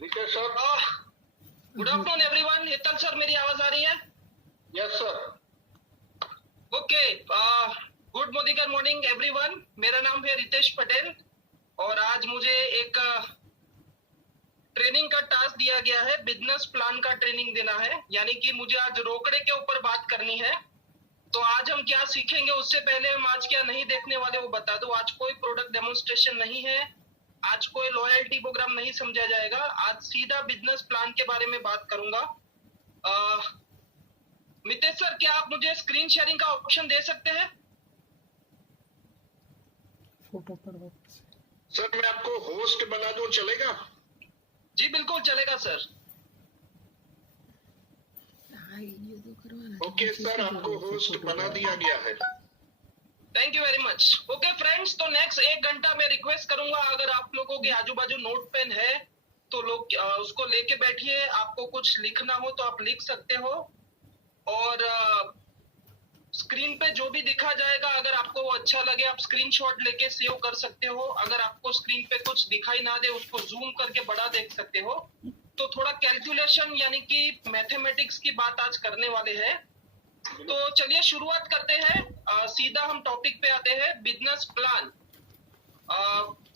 Ritesh sir, good afternoon everyone. Hetal sir, मेरी आवाज आ रही है? Yes sir. Okay, good Modicare morning everyone. मेरा नाम है रितेश पटेल और आज मुझे एक ट्रेनिंग का टास्क दिया गया है, बिजनेस प्लान का ट्रेनिंग देना है। यानी कि मुझे आज रोकड़े के ऊपर बात करनी है। तो आज हम क्या सीखेंगे, उससे पहले हम आज क्या नहीं देखने वाले वो बता दूं। आज कोई प्रोडक्ट डेमोन्स्ट्रेशन नहीं है, आज कोई लॉयल्टी प्रोग्राम नहीं समझा जाएगा। आज सीधा बिजनेस प्लान के बारे में बात करूंगा। मितेश सर, क्या आप मुझे स्क्रीन शेयरिंग का ऑप्शन दे सकते हैं? फोटो पर वापस। सर मैं आपको होस्ट बना दूं, चलेगा? जी बिल्कुल चलेगा सर। ओके सर, आपको होस्ट बना दिया गया है। Thank you very much. Okay friends, तो नेक्स्ट 1 घंटा मैं रिक्वेस्ट करूंगा, अगर आप लोगों के आजू बाजू नोट पेन है तो लोग उसको लेके बैठिए। आपको कुछ लिखना हो तो आप लिख सकते हो और स्क्रीन पे जो भी दिखा जाएगा, अगर आपको वो अच्छा लगे आप स्क्रीनशॉट लेके सेव कर सकते हो। अगर आपको स्क्रीन पे कुछ दिखाई ना दे, उसको जूम करके बड़ा देख सकते हो। तो थोड़ा कैलकुलेशन यानी कि मैथमेटिक्स की बात आज करने वाले हैं। तो चलिए शुरुआत करते हैं। सीधा हम टॉपिक पे आते हैं, बिजनेस प्लान।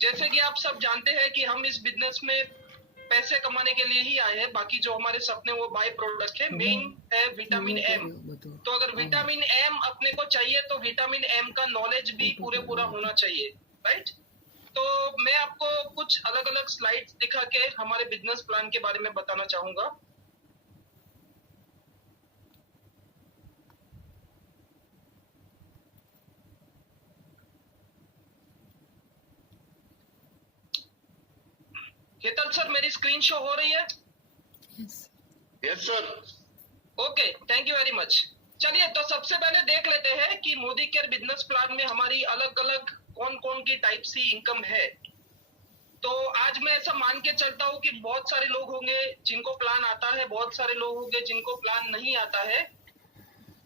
जैसे कि आप सब जानते हैं कि हम इस बिजनेस में पैसे कमाने के लिए ही आए हैं। बाकी जो हमारे सपने वो बाय प्रोडक्ट है। मेन है विटामिन एम। तो अगर विटामिन एम अपने को चाहिए तो विटामिन एम का नॉलेज भी पूरा होना चाहिए, राइट? तो मैं आपको कुछ अलग अलग स्लाइड्स दिखा के हमारे बिजनेस प्लान के बारे में बताना चाहूंगा। हेतल सर, मेरी स्क्रीन शो हो रही है? Yes sir. Okay, thank you very much. चलिए, तो सबसे पहले देख लेते हैं कि मोदी केयर बिजनेस प्लान में हमारी अलग अलग कौन कौन की टाइप सी इनकम है। तो आज मैं ऐसा मान के चलता हूँ कि बहुत सारे लोग होंगे जिनको प्लान आता है, बहुत सारे लोग होंगे जिनको प्लान नहीं आता है।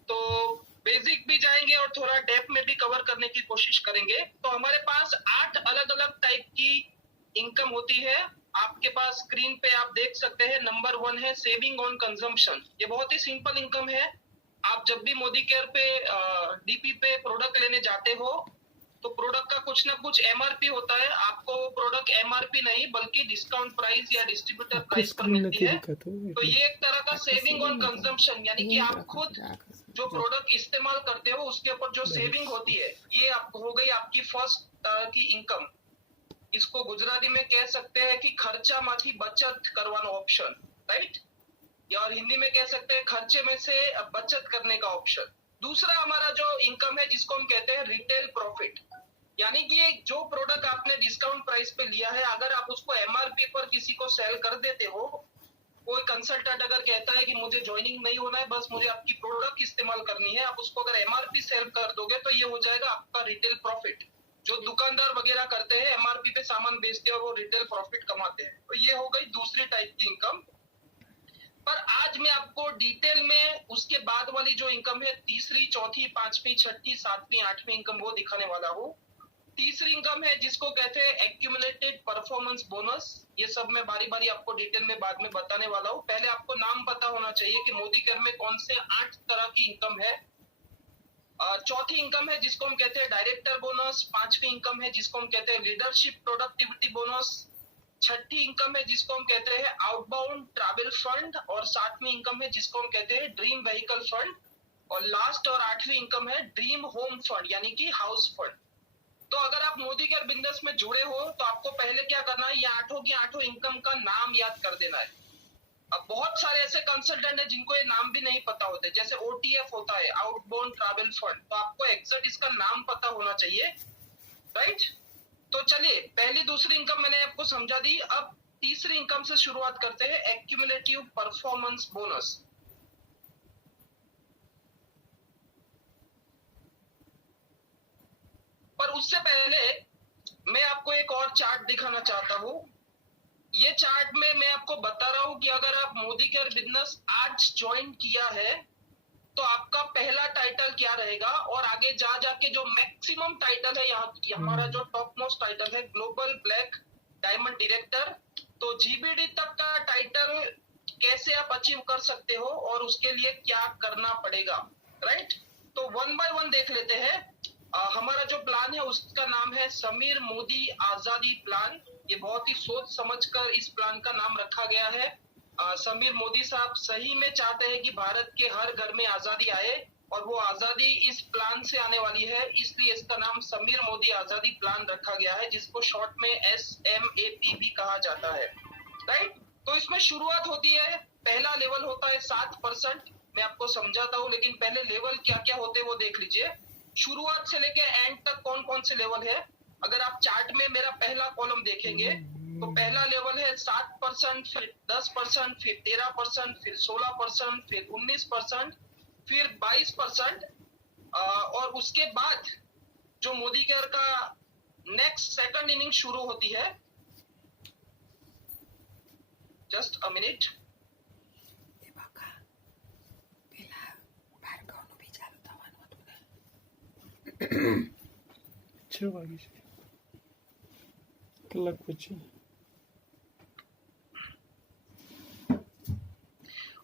तो बेसिक भी जाएंगे और थोड़ा डेप्थ में भी कवर करने की कोशिश करेंगे। तो हमारे पास 8 अलग अलग टाइप की इनकम होती है। आपके पास स्क्रीन पे आप देख सकते हैं। नंबर 1 है सेविंग ऑन कंजम्पशन। ये बहुत ही सिंपल इनकम है। आप जब भी मोदी केयर पे डीपी पे प्रोडक्ट लेने जाते हो तो प्रोडक्ट का कुछ ना कुछ एमआरपी होता है। आपको प्रोडक्ट एमआरपी नहीं बल्कि डिस्काउंट प्राइस या डिस्ट्रीब्यूटर प्राइस पर मिलती है। तो ये एक तरह का सेविंग ऑन कंजम्पशन, यानी कि आप खुद जो प्रोडक्ट इस्तेमाल करते हो उसके ऊपर जो सेविंग होती है, ये आपको हो गई आपकी फर्स्ट तरह की इनकम। इसको गुजराती में कह सकते हैं कि खर्चा माथी बचत करवानो ऑप्शन, राइट? या और हिंदी में कह सकते हैं खर्चे में से बचत करने का ऑप्शन। दूसरा हमारा जो इनकम है जिसको हम कहते हैं रिटेल प्रॉफिट, यानी कि जो प्रोडक्ट आपने डिस्काउंट प्राइस पे लिया है, अगर आप उसको एमआरपी पर किसी को सेल कर देते हो, कोई कंसल्टेंट अगर कहता है कि मुझे ज्वाइनिंग नहीं होना है, बस मुझे आपकी प्रोडक्ट इस्तेमाल करनी है, आप उसको अगर एमआरपी सेल कर दोगे तो ये हो जाएगा आपका रिटेल प्रॉफिट। जो दुकानदार वगैरह करते हैं, एमआरपी पे सामान बेचते हैं और वो रिटेल प्रॉफिट कमाते हैं। तो ये हो गई दूसरी टाइप की इनकम। पर आज मैं आपको डिटेल में उसके बाद वाली जो इनकम है, तीसरी, चौथी, पांचवी, छठी, सातवीं, आठवीं इनकम, वो दिखाने वाला हूँ। तीसरी इनकम है जिसको कहते हैं एक्यूमुलेटेड परफॉर्मेंस बोनस। ये सब मैं बारी बारी आपको डिटेल में बाद में बताने वाला हूँ। पहले आपको नाम पता होना चाहिए कि मोदी केयर में कौन से 8 तरह की इनकम है। चौथी इनकम है जिसको हम कहते हैं डायरेक्टर बोनस। पांचवी इनकम है जिसको हम कहते हैं लीडरशिप प्रोडक्टिविटी बोनस। छठी इनकम है जिसको हम कहते हैं आउटबाउंड ट्रैवल फंड। और सातवीं इनकम है जिसको हम कहते हैं ड्रीम व्हीकल फंड। और लास्ट और आठवीं इनकम है ड्रीम होम फंड, यानी कि हाउस फंड। तो अगर आप मोदी केयर बिजनेस में जुड़े हो तो आपको पहले क्या करना है, ये 8 की 8 इनकम का नाम याद कर देना है। अब बहुत सारे ऐसे कंसल्टेंट हैं जिनको ये नाम भी नहीं पता होते, जैसे ओटीएफ होता है, आउटबाउंड ट्रैवल फंड। तो आपको एग्जैक्ट इसका नाम पता होना चाहिए, राइट? तो चलिए, पहली दूसरी इनकम मैंने आपको समझा दी। अब तीसरी इनकम से शुरुआत करते हैं, एक्यूमुलेटिव परफॉर्मेंस बोनस। पर उससे पहले मैं आपको एक और चार्ट दिखाना चाहता हूँ। ये चार्ट में मैं आपको बता रहा हूँ कि अगर आप मोदी केयर बिजनेस आज ज्वाइन किया है तो आपका पहला टाइटल क्या रहेगा, और आगे जा जाके जो मैक्सिमम टाइटल है, यहाँ हमारा जो टॉप मोस्ट टाइटल है ग्लोबल ब्लैक डायमंड डायरेक्टर। तो जीबीडी तक का टाइटल कैसे आप अचीव कर सकते हो और उसके लिए क्या करना पड़ेगा, राइट। तो वन बाय वन देख लेते हैं। हमारा जो प्लान है उसका नाम है समीर मोदी आजादी प्लान। ये बहुत ही सोच समझकर इस प्लान का नाम रखा गया है। समीर मोदी साहब सही में चाहते हैं कि भारत के हर घर में आजादी आए और वो आजादी इस प्लान से आने वाली है, इसलिए इसका नाम समीर मोदी आजादी प्लान रखा गया है, जिसको शॉर्ट में SMAP भी कहा जाता है, राइट। तो इसमें शुरुआत होती है, पहला लेवल होता है 7%। मैं आपको समझाता हूँ, लेकिन पहले लेवल क्या क्या होते हैं वो देख लीजिए। शुरुआत से लेके एंड तक कौन कौन से लेवल है। अगर आप चार्ट में मेरा पहला कॉलम देखेंगे तो पहला लेवल है 7%, फिर 10%, फिर 13%, फिर 16%, फिर 19%, फिर 22%। और उसके बाद जो मोदी केयर का नेक्स्ट सेकंड इनिंग शुरू होती है। Just a minute. छः वागी છે કલાક પછી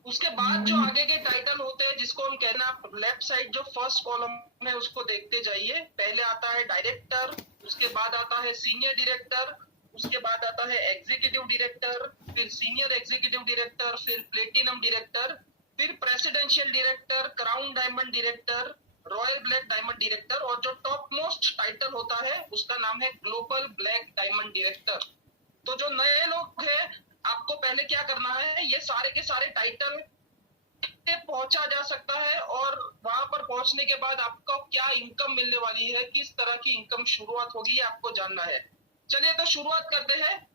उसके बाद जो आगे के टाइटल होते हैं जिसको हम कहना, लेफ्ट साइड जो फर्स्ट कॉलम है उसको देखते जाइए। पहले आता है डायरेक्टर, उसके बाद आता है सीनियर डायरेक्टर, उसके बाद आता है एग्जीक्यूटिव डायरेक्टर, फिर सीनियर एग्जीक्यूटिव डायरेक्टर, फिर प्लेटिनम डायरेक्टर, फिर presidential director, crown diamond director, royal black diamond director, और जो टॉप मोस्ट टाइटल होता है उसका नाम है ग्लोबल ब्लैक डायमंड डायरेक्टर। तो जो नए लोग हैं, आपको पहले क्या करना है, ये सारे के सारे टाइटल पे पहुंचा जा सकता है और वहां पर पहुंचने के बाद आपको क्या इनकम मिलने वाली है, किस तरह की इनकम शुरुआत होगी, ये आपको जानना है। चलिए तो शुरुआत करते हैं।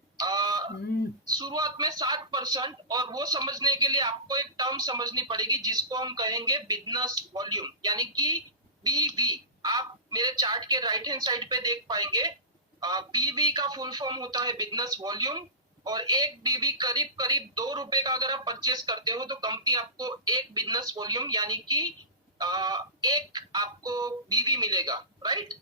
शुरुआत में 7%, और वो समझने के लिए आपको एक टर्म समझनी पड़ेगी जिसको हम कहेंगे बिजनेस वॉल्यूम, यानी कि BV। आप मेरे चार्ट के राइट हैंड साइड पे देख पाएंगे, BV का फुल फॉर्म होता है बिजनेस वॉल्यूम। और एक BV करीब करीब 2 रुपए का अगर आप परचेस करते हो तो कंपनी आपको एक बिजनेस वॉल्यूम यानी कि एक आपको BV मिलेगा, राइट।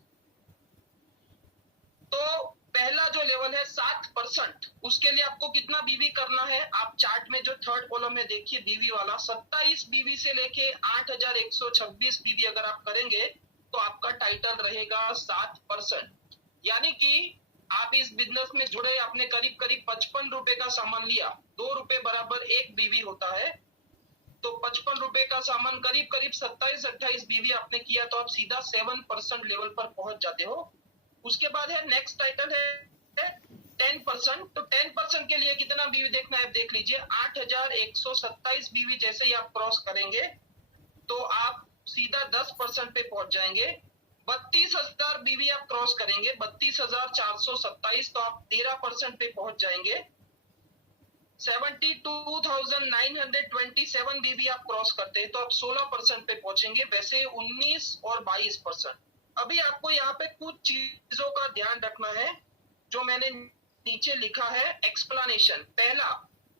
तो पहला जो लेवल है 7%, उसके लिए आपको कितना BV करना है, आप चार्ट में जो थर्ड कॉलम है देखिए BV वाला, 27 BV से लेके 8126 BV अगर आप करेंगे तो आपका टाइटल रहेगा 7%। यानी कि आप इस बिजनेस में जुड़े, आपने करीब करीब 55 रुपए का सामान लिया, 2 रुपए बराबर एक BV होता है, तो 55 रुपए का सामान करीब करीब 27-28 BV आपने किया, तो आप सीधा 7% लेवल पर पहुंच जाते हो। उसके बाद है नेक्स्ट टाइटल है 10%। तो 10% के लिए कितना BV देखना है, देख लीजिए 8127 BV जैसे ही आप क्रॉस करेंगे तो आप सीधा 10% पे पहुंच जाएंगे। 32,000 BV आप क्रॉस करेंगे, 32,427, तो आप 13% पे पहुंच जाएंगे। 72,927 BV आप क्रॉस करते हैं तो आप 16% पे पहुंचेंगे, वैसे 19 और 22%। अभी आपको यहाँ पे कुछ चीजों का ध्यान रखना है जो मैंने नीचे लिखा है, एक्सप्लेनेशन। पहला,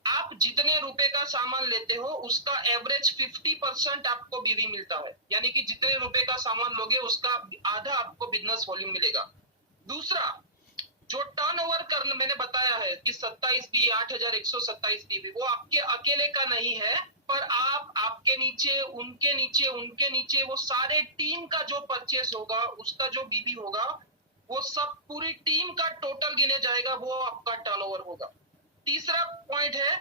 आप जितने रुपए का सामान लेते हो उसका एवरेज 50% आपको BV मिलता है, यानी कि जितने रुपए का सामान लोगे उसका आधा आपको बिजनेस वॉल्यूम मिलेगा। दूसरा, जो टर्नओवर करना मैंने बताया है कि 27 BV 8127 BV, वो आपके अकेले का नहीं है, पर आप, आपके नीचे, उनके नीचे, उनके नीचे, वो सारे टीम का जो परचेस होगा उसका जो BV होगा, वो सब पूरी टीम का टोटल गिने जाएगा, वो आपका टर्नओवर होगा। तीसरा पॉइंट है,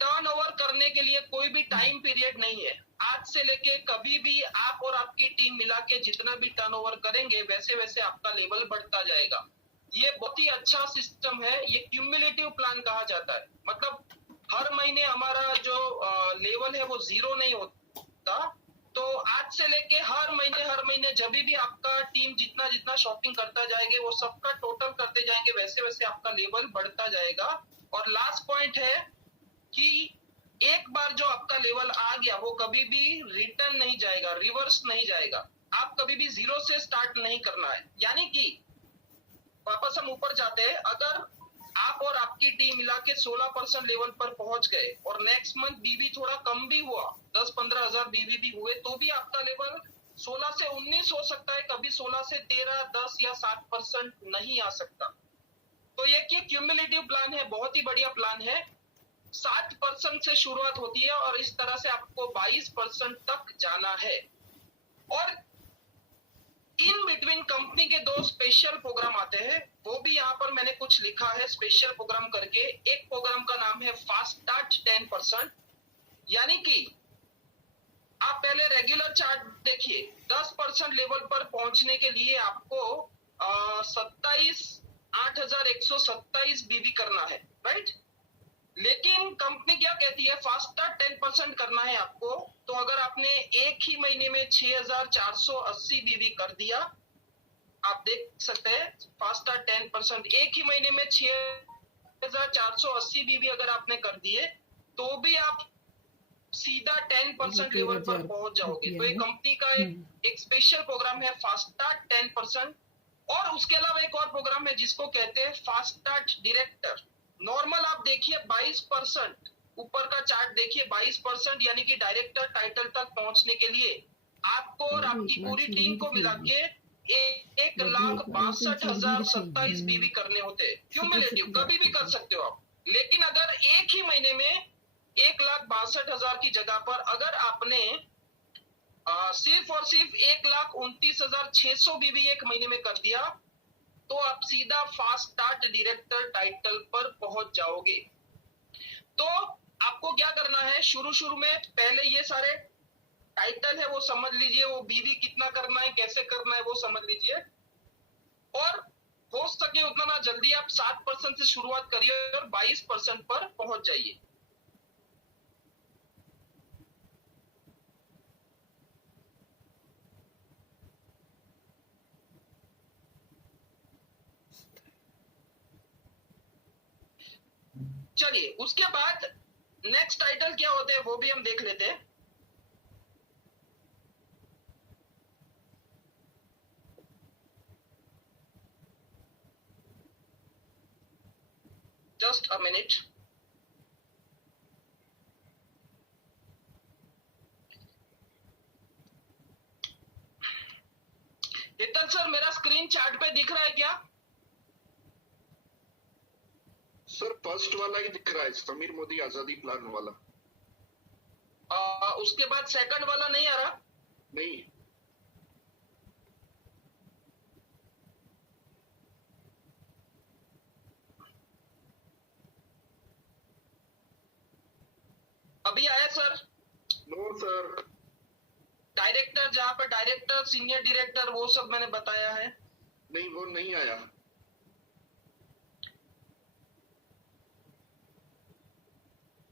टर्नओवर करने के लिए कोई भी टाइम पीरियड नहीं है। आज से लेके कभी भी आप और आपकी टीम मिला के जितना भी टर्नओवर करेंगे वैसे वैसे आपका लेवल बढ़ता जाएगा। ये बहुत ही अच्छा सिस्टम है, ये क्यूमुलेटिव प्लान कहा जाता है। मतलब हर महीने हमारा जो लेवल है वो 0 नहीं होता, तो आज से लेके हर महीने जब भी आपका टीम जितना जितना शॉपिंग करता जाएंगे वो सबका टोटल करते जाएंगे, वैसे वैसे आपका लेवल बढ़ता जाएगा। और लास्ट पॉइंट है कि एक बार जो आपका लेवल आ गया वो कभी भी रिटर्न नहीं जाएगा, रिवर्स नहीं जाएगा। आप कभी भी 0 से स्टार्ट नहीं करना है। यानी कि वापस हम ऊपर जाते हैं, अगर आप और आपकी टीम मिला के 16% लेवल पर पहुंच गए और नेक्स्ट मंथ BV थोड़ा कम भी हुआ, 10-15 हजार BV भी हुए, तो भी आपका लेवल 16 से 19 हो सकता है, कभी 16 से 13, 10 या 7% नहीं आ सकता। तो ये क्यूमुलेटिव प्लान है, बहुत ही बढ़िया प्लान है। 7% से शुरुआत होती है और इस तरह से आपको 22% तक जाना है। और इन बिटवीन कंपनी के 2 स्पेशल प्रोग्राम आते हैं, वो भी यहाँ पर मैंने कुछ लिखा है स्पेशल प्रोग्राम करके। एक प्रोग्राम का नाम है फास्ट स्टार्ट 10%, यानी कि आप पहले रेगुलर चार्ट देखिए, 10% लेवल पर पहुंचने के लिए आपको 8,127 बीबी करना है, राइट। लेकिन कंपनी क्या कहती है, फास्ट स्टार्ट 10% करना है आपको, तो अगर आपने एक ही महीने में 6,480 बीबी कर दिया, आप देख सकते हैं फास्ट स्टार्ट 10% एक ही महीने में 6,480 बीबी अगर आपने कर दिए, तो भी आप सीधा 10% लेवल पर पहुंच जाओगे। तो ये कंपनी का एक स्पेशल प्रोग्राम है फास्ट स्टार्ट 10%। और उसके अलावा एक और प्रोग्राम है जिसको कहते हैं फास्ट स्टार्ट डायरेक्टर। नॉर्मल आप देखिए 22%, ऊपर का चार्ट देखिए 22%, यानी कि डायरेक्टर टाइटल तक पहुंचने के लिए आपको और आपकी पूरी टीम को मिला के 1,62,027 बीबी करने होते हैं क्यूमुलेटिव। कभी भी कर सकते हो आप। लेकिन अगर एक ही महीने में 1,62,000 की जगह पर अगर आपने सिर्फ और सिर्फ 1,29,600 बीबी एक महीने में कर दिया, तो आप सीधा फास्ट स्टार्ट डायरेक्टर टाइटल पर पहुंच जाओगे। तो आपको क्या करना है, शुरू में पहले ये सारे टाइटल है वो समझ लीजिए, वो बीवी कितना करना है, कैसे करना है वो समझ लीजिए। और हो सके उतना ना जल्दी आप 7% से शुरुआत करिए और 22% पर पहुंच जाइए। चलिए उसके बाद नेक्स्ट टाइटल क्या होते हैं वो भी हम देख लेते हैं। Just a minute. Hital sir, मेरा स्क्रीन चार्ट पे दिख रहा है क्या? सर फर्स्ट वाला ही दिख रहा है, समीर मोदी आजादी प्लान वाला। उसके बाद सेकंड वाला नहीं आ रहा? नहीं। अभी आया सर? No sir. डायरेक्टर, जहां पर डायरेक्टर, सीनियर डायरेक्टर, वो सब मैंने बताया है। नहीं, वो नहीं आया।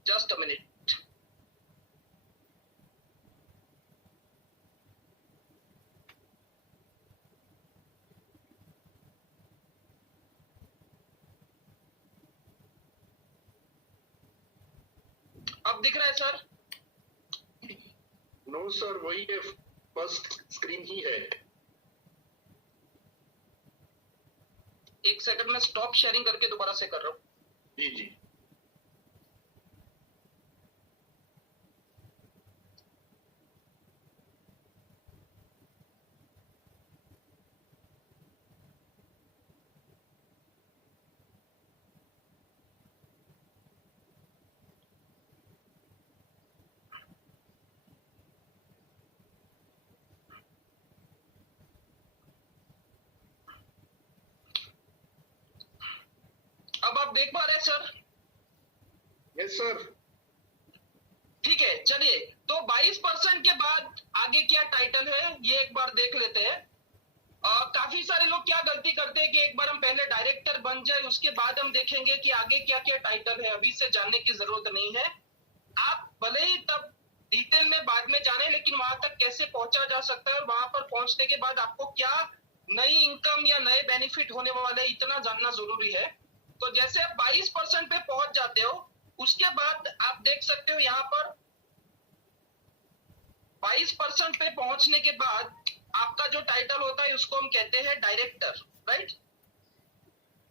Just a minute. अब दिख रहा है सर? नो सर, वही है, फर्स्ट स्क्रीन ही है। एक सेकंड में स्टॉप शेयरिंग करके दोबारा से कर रहा हूं। जी जी। अब आप देख पा रहे हैं सर? Yes sir. ठीक है, चलिए तो 22% के बाद आगे क्या टाइटल है ये एक बार देख लेते हैं। काफी सारे लोग क्या गलती करते हैं कि एक बार हम पहले डायरेक्टर बन जाए, उसके बाद हम देखेंगे कि आगे क्या क्या टाइटल है, अभी से जानने की जरूरत नहीं है। आप भले ही तब डिटेल में बाद में जाने, लेकिन वहां तक कैसे पहुंचा जा सकता है और वहां पर पहुंचने के बाद आपको क्या नई इनकम या नए बेनिफिट होने वाले, इतना जानना जरूरी है। तो जैसे आप 22% पे पहुंच जाते हो, उसके बाद आप देख सकते हो यहाँ पर 22% पे पहुंचने के बाद आपका जो टाइटल होता है उसको हम कहते हैं डायरेक्टर, राइट।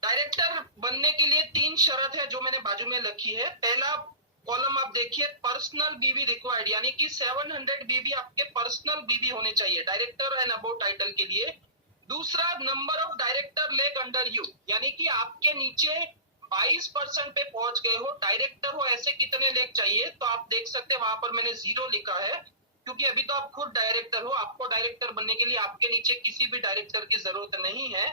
डायरेक्टर बनने के लिए 3 शर्त है जो मैंने बाजू में लिखी है। पहला कॉलम आप देखिए, पर्सनल बीवी रिक्वायर्ड, यानी कि 700 बीवी आपके पर्सनल बीवी होने चाहिए डायरेक्टर एंड अबव टाइटल के लिए। दूसरा, number of director leg under you, यानी कि आपके नीचे 22% पे पहुंच गए हो, डायरेक्टर हो, ऐसे कितने लेग चाहिए? तो आप देख सकते हैं वहां पर मैंने 0 लिखा है, क्योंकि अभी तो आप खुद डायरेक्टर हो, आपको डायरेक्टर बनने के लिए आपके नीचे किसी भी डायरेक्टर की जरूरत नहीं है।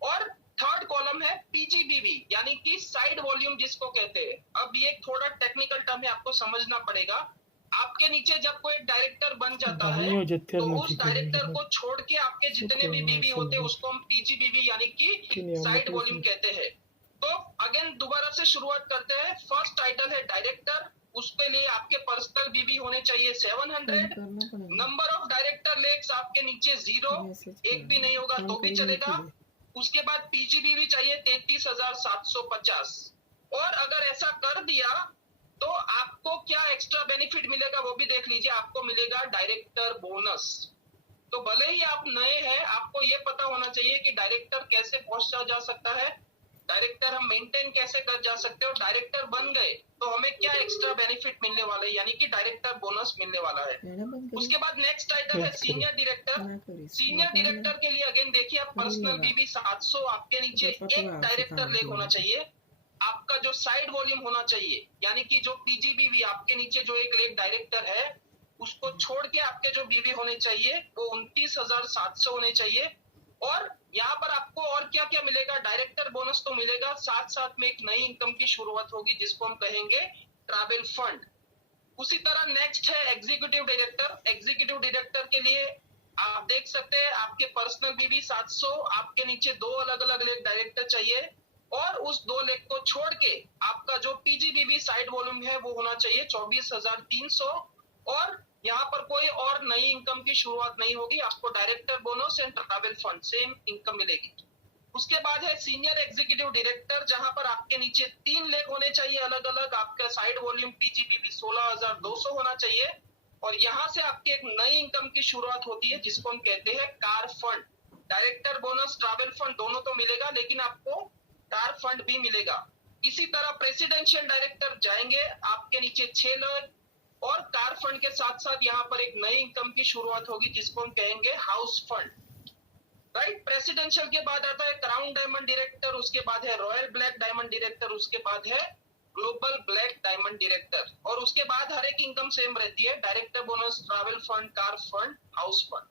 और थर्ड कॉलम है पीजीबीवी, यानी कि साइड वॉल्यूम जिसको कहते हैं। अब ये थोड़ा टेक्निकल टर्म है, आपको समझना पड़ेगा। आपके नीचे जब कोई डायरेक्टर बन जाता है दानियो जत्यार तो मध्ये उस डायरेक्टर को छोड़ के आपके जितने भी बीवी होते हैं उसको हम पीजीबीवी यानी कि साइड वॉल्यूम कहते हैं। तो अगेन दोबारा से शुरुआत करते हैं। फर्स्ट टाइटल है डायरेक्टर, उसके लिए आपके पर्सनल बीवी होने चाहिए 700। नंबर ऑफ डायरेक्टर लेग्स आपके नीचे 0, एक भी नहीं होगा तो भी चलेगा। उसके बाद पीजीबीवी चाहिए 33,750। और अगर ऐसा कर दिया तो आपको क्या एक्स्ट्रा बेनिफिट मिलेगा वो भी देख लीजिए। आपको मिलेगा डायरेक्टर बोनस। तो भले ही आप नए हैं, आपको ये पता होना चाहिए कि डायरेक्टर कैसे पहुंचा जा सकता है, डायरेक्टर हम मेंटेन कैसे कर जा सकते हैं, और डायरेक्टर बन गए तो हमें क्या एक्स्ट्रा बेनिफिट मिलने वाला है, यानी कि डायरेक्टर बोनस मिलने वाला है। उसके बाद नेक्स्ट टाइटल है सीनियर डायरेक्टर। सीनियर डायरेक्टर के लिए अगेन देखिए, आप पर्सनल बीवी 700, आपके नीचे एक डायरेक्टर लेग होना चाहिए, आपका जो साइड वॉल्यूम होना चाहिए, यानी कि जो पीजीबीवी आपके नीचे जो एक लेग डायरेक्टर है उसको छोड़ के आपके जो बीवी होने चाहिए वो 29,700 होने चाहिए। और यहाँ पर आपको और क्या क्या मिलेगा? डायरेक्टर बोनस तो मिलेगा, साथ साथ में एक नई इनकम की शुरुआत होगी जिसको हम कहेंगे ट्रैवल फंड। उसी तरह नेक्स्ट है एग्जीक्यूटिव डायरेक्टर। एग्जीक्यूटिव डायरेक्टर के लिए आप देख सकते हैं आपके पर्सनल बीवी 700, आपके नीचे 2 अलग अलग लेग डायरेक्टर चाहिए, और उस 2 लेग को छोड़ के आपका जो पीजीबीवी साइड वॉल्यूम है वो होना चाहिए 24,300। और यहाँ पर कोई और नई इनकम की शुरुआत नहीं होगी, आपको director bonus and travel fund same income मिलेगी। उसके बाद है सीनियर एग्जीक्यूटिव डायरेक्टर, जहां पर आपके नीचे 3 लेग होने चाहिए अलग अलग, आपका साइड वॉल्यूम पीजीबीवी 16,200 होना चाहिए। और यहाँ से आपकी एक नई इनकम की शुरुआत होती है जिसको हम कहते हैं car fund. Director bonus travel fund दोनों तो मिलेगा, लेकिन आपको कार फंड भी मिलेगा। इसी तरह प्रेसिडेंशियल डायरेक्टर जाएंगे, आपके नीचे 6 लेग, और कार फंड के साथ साथ यहाँ पर एक नई इनकम की शुरुआत होगी जिसको हम कहेंगे हाउस फंड। राइट, प्रेसिडेंशियल के बाद आता है क्राउन डायमंड डायरेक्टर, उसके बाद है रॉयल ब्लैक डायमंड डायरेक्टर, उसके बाद है ग्लोबल ब्लैक डायमंड डायरेक्टर, और उसके बाद हर एक इनकम सेम रहती है, director bonus, travel fund, car fund, house fund.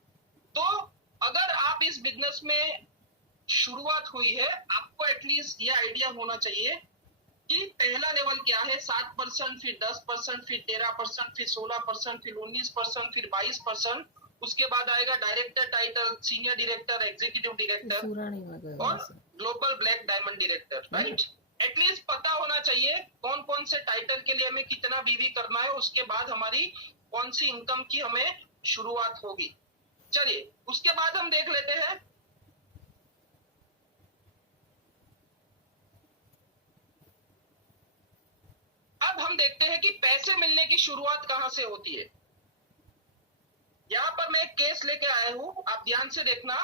तो अगर आप इस बिजनेस में शुरुआत हुई है, आपको एटलीस्ट ये आइडिया होना चाहिए कि पहला लेवल क्या है, 7%, फिर 10%, फिर 13%, फिर 16%, फिर 19%, फिर 22%। उसके बाद आएगा director title, senior director, executive director और global black diamond director. Right, at least पता होना चाहिए कौन कौन से टाइटल के लिए हमें कितना बीवी करना है, उसके बाद हमारी कौन सी इनकम की हमें शुरुआत होगी। चलिए उसके बाद हम देख लेते हैं अब हम देखते हैं कि पैसे मिलने की शुरुआत कहां से होती है। यहां पर मैं एक केस लेके आया हूं, आप ध्यान से देखना।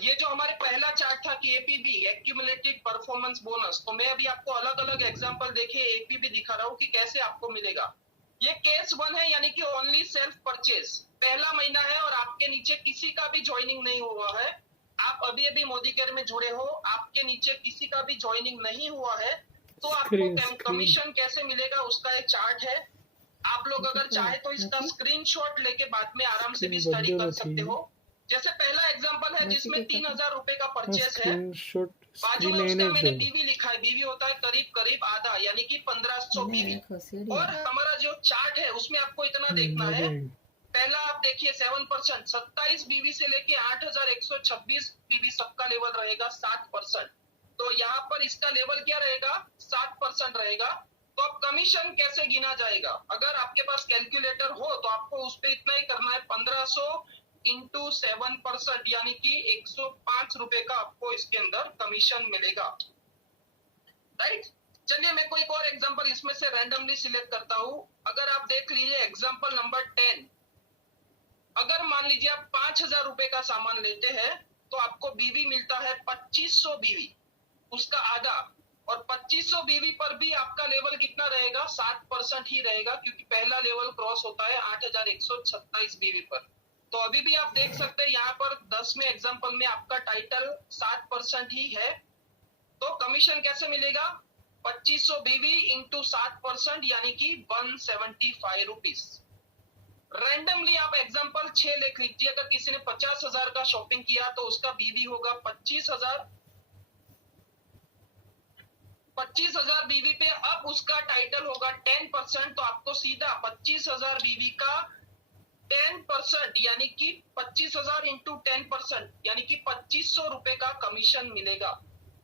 ये जो हमारे पहला चार्ट था कि एपीबी, एक्यूमुलेटेड परफॉर्मेंस बोनस, तो मैं अभी आपको अलग अलग एग्जांपल देके एपीबी दिखा रहा हूं कि कैसे आपको मिलेगा। ये केस 1 है, यानी कि ओनली सेल्फ परचेज, पहला महीना है और आपके नीचे किसी का भी ज्वाइनिंग नहीं हुआ है। आप अभी अभी मोदी केयर में जुड़े हो, आपके नीचे किसी का भी ज्वाइनिंग नहीं हुआ है, तो आपको कमीशन कैसे मिलेगा उसका एक चार्ट है। आप लोग अगर चाहे तो इसका स्क्रीनशॉट लेके बाद में आराम से भी स्टडी कर सकते हो। जैसे पहला एग्जांपल है जिसमें 3,000 रुपए का परचेस है, बाजू में उसका मैंने बीवी लिखा है, बीवी होता है करीब करीब आधा, यानी कि 1,500 बीवी। और हमारा जो चार्ट है उसमें आपको इतना देखना है, पहला आप देखिए 7%, 27 बीवी से लेके 8,126 बीवी सबका लेवल रहेगा 7%। तो यहाँ पर इसका लेवल क्या रहेगा, 7% रहेगा। तो अब कमीशन कैसे गिना जाएगा? अगर आपके पास कैलकुलेटर हो तो आपको उस पर इतना ही करना है, 1,500 इंटू 7%, यानी कि 105 रुपए का आपको इसके अंदर कमीशन मिलेगा। राइट, चलिए मैं कोई और एग्जांपल इसमें से रैंडमली सिलेक्ट करता हूं। अगर आप देख लीजिए एग्जांपल नंबर 10, अगर मान लीजिए आप 5,000 रुपए का सामान लेते हैं तो आपको बीवी मिलता है 2,500 बीवी, उसका आधा। और 2,500 बीवी पर भी आपका लेवल कितना रहेगा, 7% ही रहेगा, क्योंकि पहला लेवल क्रॉस होता है 8,127 बीवी पर। तो अभी भी आप देख सकते हैं यहाँ पर 10 में एग्जाम्पल में आपका टाइटल 7% ही है, तो कमीशन कैसे मिलेगा? 2500 बीवी इंटू 7% यानी कि 175 रुपीज। रैंडमली आप एग्जाम्पल 6 लिख लीजिए। अगर किसी ने 50,000 का शॉपिंग किया तो उसका बीवी होगा 25,000 बीवी पे। अब उसका टाइटल होगा 10%, तो आपको सीधा 25,000 बीवी का 10% यानी कि 25,000 इंटू 10% यानी कि 2500 रुपए का कमीशन मिलेगा।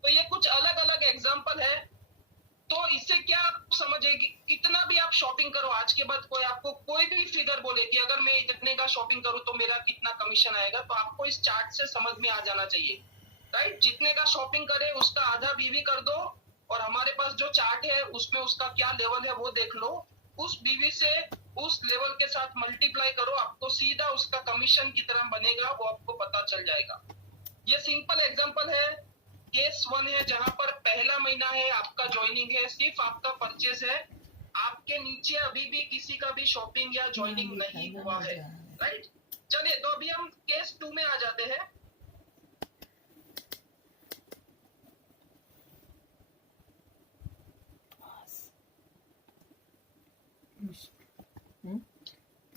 तो ये कुछ अलग अलग एग्जाम्पल है। तो इससे क्या आप समझेगी, कितना भी आप शॉपिंग करो, आज के बाद कोई आपको कोई भी फिगर बोले कि अगर मैं इतने का शॉपिंग करूं तो मेरा कितना कमीशन आएगा, तो आपको इस चार्ट से समझ में आ जाना चाहिए, राइट। जितने का शॉपिंग करे उसका आधा बीवी कर दो, और हमारे पास जो चार्ट है उसमें उसका क्या लेवल है वो देख लो, उस बीवी से उस लेवल के साथ मल्टीप्लाई करो, आपको सीधा उसका कमीशन कितना बनेगा वो आपको पता चल जाएगा। ये सिंपल एग्जांपल है, केस 1 है, जहां पर पहला महीना है, आपका ज्वाइनिंग है, सिर्फ आपका परचेज है, आपके नीचे अभी भी किसी का भी शॉपिंग या ज्वाइनिंग नहीं हुआ है, राइट। चलिए तो अभी हम केस 2 में आ जाते हैं।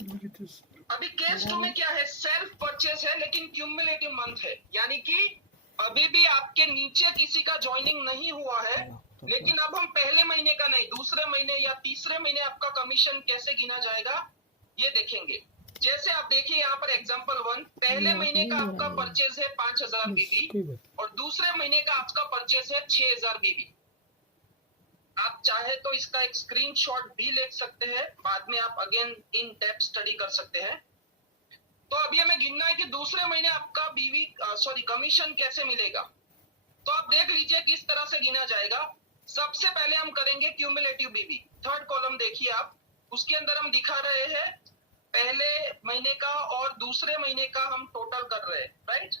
Look at this. अभी केस 2 में क्या है, सेल्फ परचेज है लेकिन क्यूमुलेटिव मंथ है, यानी कि अभी भी आपके नीचे किसी का ज्वाइनिंग नहीं हुआ है, लेकिन अब हम पहले महीने का नहीं, दूसरे महीने या तीसरे महीने आपका कमीशन कैसे गिना जाएगा ये देखेंगे। जैसे आप देखिए यहाँ पर एग्जांपल 1, पहले महीने का आपका परचेज है 5,000 बीबी और दूसरे महीने का आपका परचेज है 6,000 बीबी। आप चाहे तो इसका एक स्क्रीनशॉट भी ले सकते हैं, बाद में आप अगेन इन डेप्थ स्टडी कर सकते हैं। तो अभी हमें गिनना है कि दूसरे महीने आपका कमीशन कैसे मिलेगा। तो आप देख लीजिए किस तरह से गिना जाएगा। सबसे पहले हम करेंगे क्यूमुलेटिव बीवी। थर्ड कॉलम देखिए आप, उसके अंदर हम दिखा रहे हैं पहले महीने का और दूसरे महीने का हम टोटल कर रहे हैं, राइट।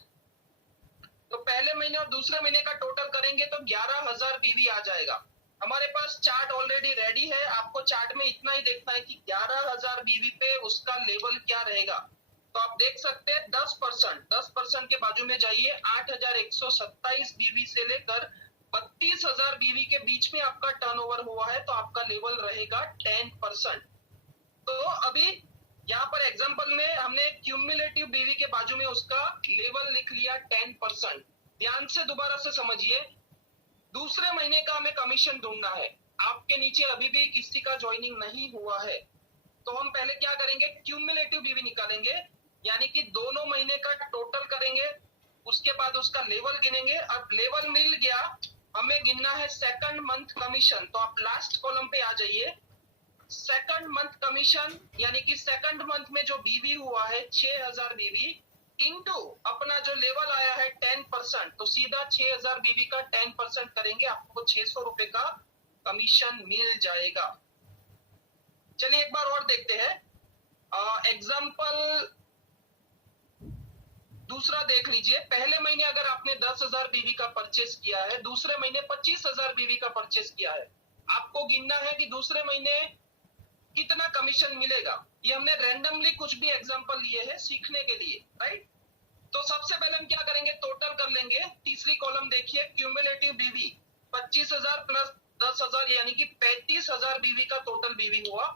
तो पहले महीने और दूसरे महीने का टोटल करेंगे तो 11,000 बीवी आ जाएगा। हमारे पास चार्ट ऑलरेडी रेडी है, आपको चार्ट में इतना ही देखना है कि 11,000 बीवी पे उसका लेवल क्या रहेगा। तो आप देख सकते हैं 10% के बाजू में जाइए, 8,127 बीवी से लेकर 32,000 बीवी के बीच में आपका टर्नओवर हुआ है, तो आपका लेवल रहेगा 10%। तो अभी यहाँ पर एग्जांपल में हमने क्यूमुलेटिव बीवी के बाजू में उसका लेवल लिख लिया 10%। ध्यान से दोबारा से समझिए, दूसरे महीने का हमें कमीशन ढूंढना है, आपके नीचे अभी भी किसी का ज्वाइनिंग नहीं हुआ है, तो हम पहले क्या करेंगे, क्यूमुलेटिव बीवी निकालेंगे, यानी कि दोनों महीने का टोटल करेंगे, उसके बाद उसका लेवल गिनेंगे। अब लेवल मिल गया, हमें गिनना है सेकंड मंथ कमीशन। तो आप लास्ट कॉलम पे आ जाइए, सेकंड मंथ कमीशन यानी कि सेकंड मंथ में जो बीवी हुआ है 6,000 बीवी इनटू अपना जो लेवल आया है 10%, तो सीधा 6,000 बीवी का 10% करेंगे, आपको 600 रुपए का कमीशन मिल जाएगा। चलिए एक बार और देखते हैं, एग्जाम्पल दूसरा देख लीजिए। पहले महीने अगर आपने 10,000 बीवी का परचेस किया है, दूसरे महीने 25,000 बीवी का परचेस किया है, आपको गिनना है कि दूसरे महीने कितना कमीशन मिलेगा। ये हमने रैंडमली कुछ भी एग्जांपल लिए हैं सीखने के लिए, राइट। तो सबसे पहले हम क्या करेंगे, टोटल कर लेंगे। तीसरी कॉलम देखिए, क्यूमुलेटिव बीवी 25,000 प्लस 10,000 यानी कि 35,000 बीवी का टोटल बीवी हुआ।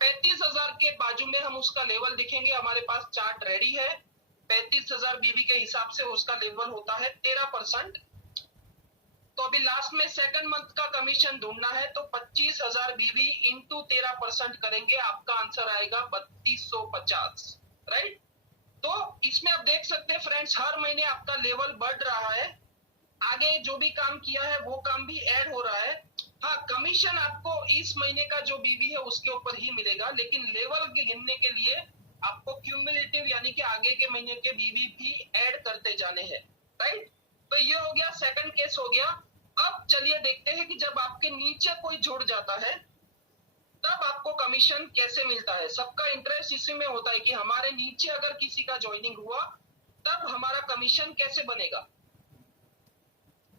35,000 के बाजू में हम उसका लेवल दिखेंगे, हमारे पास चार्ट रेडी है। 35,000 बीवी के हिसाब से उसका लेवल होता है 13%। तो अभी लास्ट में सेकंड मंथ का कमीशन ढूंढना है, तो 25,000 बीवी इंटू 13% करेंगे, आपका आंसर आएगा 3250, राइट। तो इसमें आप देख सकते हैं फ्रेंड्स, हर महीने आपका लेवल बढ़ रहा है, आगे जो भी काम किया है वो काम भी ऐड हो रहा है। हाँ, कमीशन आपको इस महीने का जो बीवी है उसके ऊपर ही मिलेगा, लेकिन लेवल के गिनने के लिए आपको क्यूमुलेटिव यानी कि आगे के महीने के बीवी भी ऐड करते जाने हैं, राइट। तो ये हो गया, सेकंड केस हो गया। अब चलिए देखते हैं कि जब आपके नीचे कोई जुड़ जाता है तब आपको कमीशन कैसे मिलता है। सबका इंटरेस्ट इसी में होता है कि हमारे नीचे अगर किसी का ज्वाइनिंग हुआ तब हमारा कमीशन कैसे बनेगा।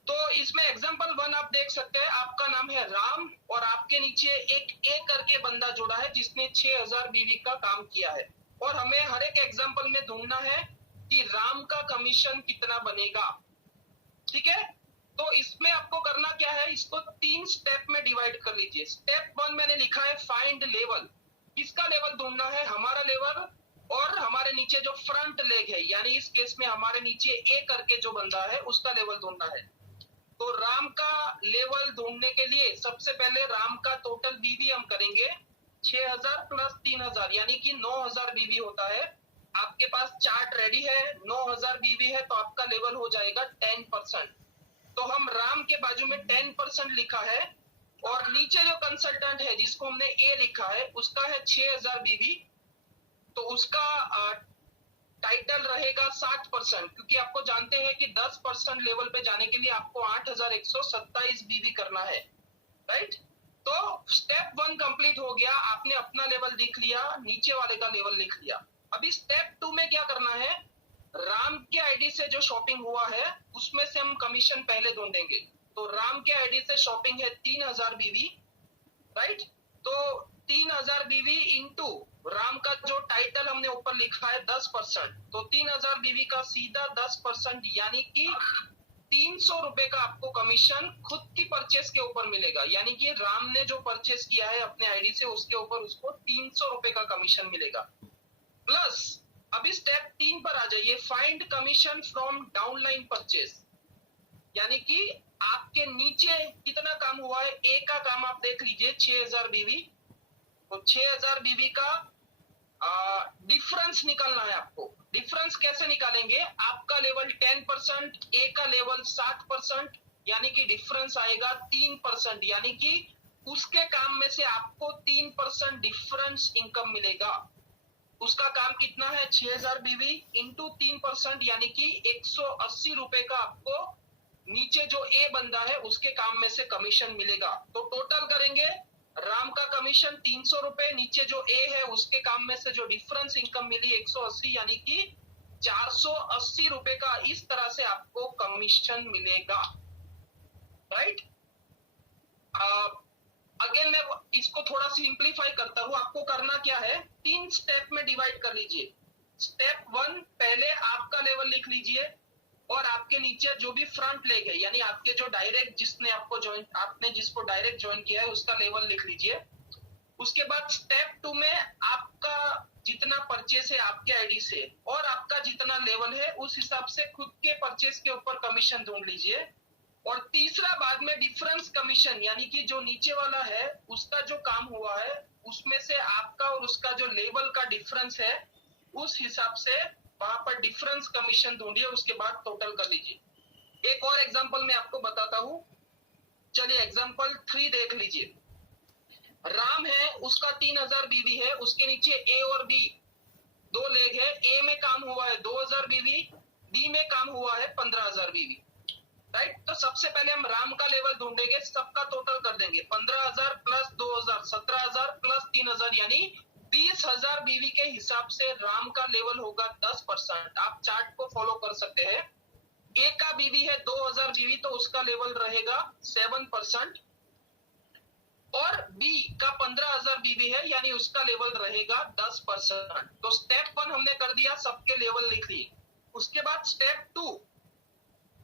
तो इसमें एग्जांपल 1 आप देख सकते हैं, आपका नाम है राम और आपके नीचे एक ए करके बंदा जुड़ा है जिसने 6,000 बीवी का काम किया है। और हमें हर एक एग्जाम्पल में ढूंढना है कि राम का कमीशन कितना बनेगा। ठीक है, तो इसमें आपको करना क्या है, इसको 3 स्टेप में डिवाइड कर लीजिए। स्टेप 1 मैंने लिखा है फाइंड लेवल। किसका लेवल ढूंढना है, हमारा लेवल और हमारे नीचे जो फ्रंट लेग है, यानी इस केस में हमारे नीचे ए करके जो बंदा है उसका लेवल ढूंढना है। तो राम का लेवल ढूंढने के लिए सबसे पहले राम का टोटल बीवी हम करेंगे 6000 प्लस 3000 यानी कि 9000 बीवी होता है। आपके पास चार्ट रेडी है, 9000 बीवी है तो आपका लेवल हो जाएगा 10%। तो हम राम के बाजू में 10% लिखा है और नीचे जो कंसल्टेंट है जिसको हमने ए लिखा है उसका है 6000 बीवी, तो उसका टाइटल रहेगा 7%, क्योंकि आपको जानते हैं कि 10% लेवल पे जाने के लिए आपको 8127 बीवी करना है, राइट। तो स्टेप 1 कंप्लीट हो गया, आपने अपना लेवल लिख लिया, नीचे वाले का लेवल लिख लिया। अभी स्टेप 2 में क्या करना है, राम के आईडी से जो शॉपिंग हुआ है उसमें से हम कमीशन पहले ढूंढेंगे। तो राम के आईडी से शॉपिंग है 3000 बीवी, राइट। तो 3000 बीवी इंटू राम का जो टाइटल हमने ऊपर लिखा है 10%, तो 3000 बीवी का सीधा 10% यानी कि 300 रुपए का आपको कमीशन खुद की परचेस के ऊपर मिलेगा। यानी कि राम ने जो परचेस किया है अपने आईडी से उसके ऊपर उसको 300 रुपए का कमीशन मिलेगा। प्लस अभी स्टेप 3 पर आ जाइए, find commission from downline purchase, यानी कि आपके नीचे कितना काम हुआ है। ए का काम आप देख लीजिए 6000 बीवी, तो 6000 बीवी का डिफरेंस निकालना है आपको। डिफरेंस कैसे निकालेंगे, आपका लेवल 10%, ए का लेवल 7%, यानी कि डिफरेंस आएगा 3%, यानी कि उसके काम में से आपको 3% डिफरेंस इनकम मिलेगा। उसका काम कितना है, 6000 बीवी इंटू 3%, यानी कि 180 रुपए का आपको नीचे जो ए बंदा है उसके काम में से कमीशन मिलेगा। तो टोटल करेंगे, राम का कमीशन 300 रुपए, नीचे जो ए है उसके काम में से जो डिफरेंस इनकम मिली 180, यानी कि 480 रुपए का इस तरह से आपको कमीशन मिलेगा, राइट। अगेन मैं इसको थोड़ा सिंप्लीफाई करता हूं। आपको करना क्या है, 3 स्टेप में डिवाइड कर लीजिए। स्टेप 1 पहले आपका लेवल लिख लीजिए और आपके नीचे जो भी फ्रंट लेग है, यानी आपके जो डायरेक्ट जिसने आपको ज्वाइन, आपने जिसको डायरेक्ट ज्वाइन किया है उसका लेवल लिख लीजिए। उसके बाद स्टेप 2 में आपका जितना परचेस है आपके आईडी से और आपका जितना लेवल है उस हिसाब से खुद के परचेस के ऊपर कमीशन ढूंढ लीजिए। और तीसरा बाद में डिफरेंस कमीशन, यानी कि जो नीचे वाला है उसका जो काम हुआ है उसमें से आपका और उसका जो लेवल का डिफरेंस है उस हिसाब से वहां पर डिफरेंस कमीशन ढूंढिए, उसके बाद टोटल कर लीजिए। एक और एग्जांपल मैं आपको बताता हूं, चलिए एग्जांपल 3 देख लीजिए। राम है, उसका 3000 बीवी है, उसके नीचे ए और बी 2 लेग है। ए में काम हुआ है 2000 बीवी, बी में काम हुआ है 15000 बीवी, राइट। तो सबसे पहले हम राम का लेवल ढूंढेंगे, सबका टोटल कर देंगे। 15000 प्लस 2000 17000 प्लस 3000 यानी 20000 बीवी के हिसाब से राम का लेवल होगा 10%। आप चार्ट को फॉलो कर सकते हैं। ए का बीवी है 2000 बीवी, तो उसका लेवल रहेगा 7%, और बी का 15000 बीवी है यानी उसका लेवल रहेगा 10%। तो स्टेप 1 हमने कर दिया, सबके लेवल लिख लिए। उसके बाद स्टेप 2,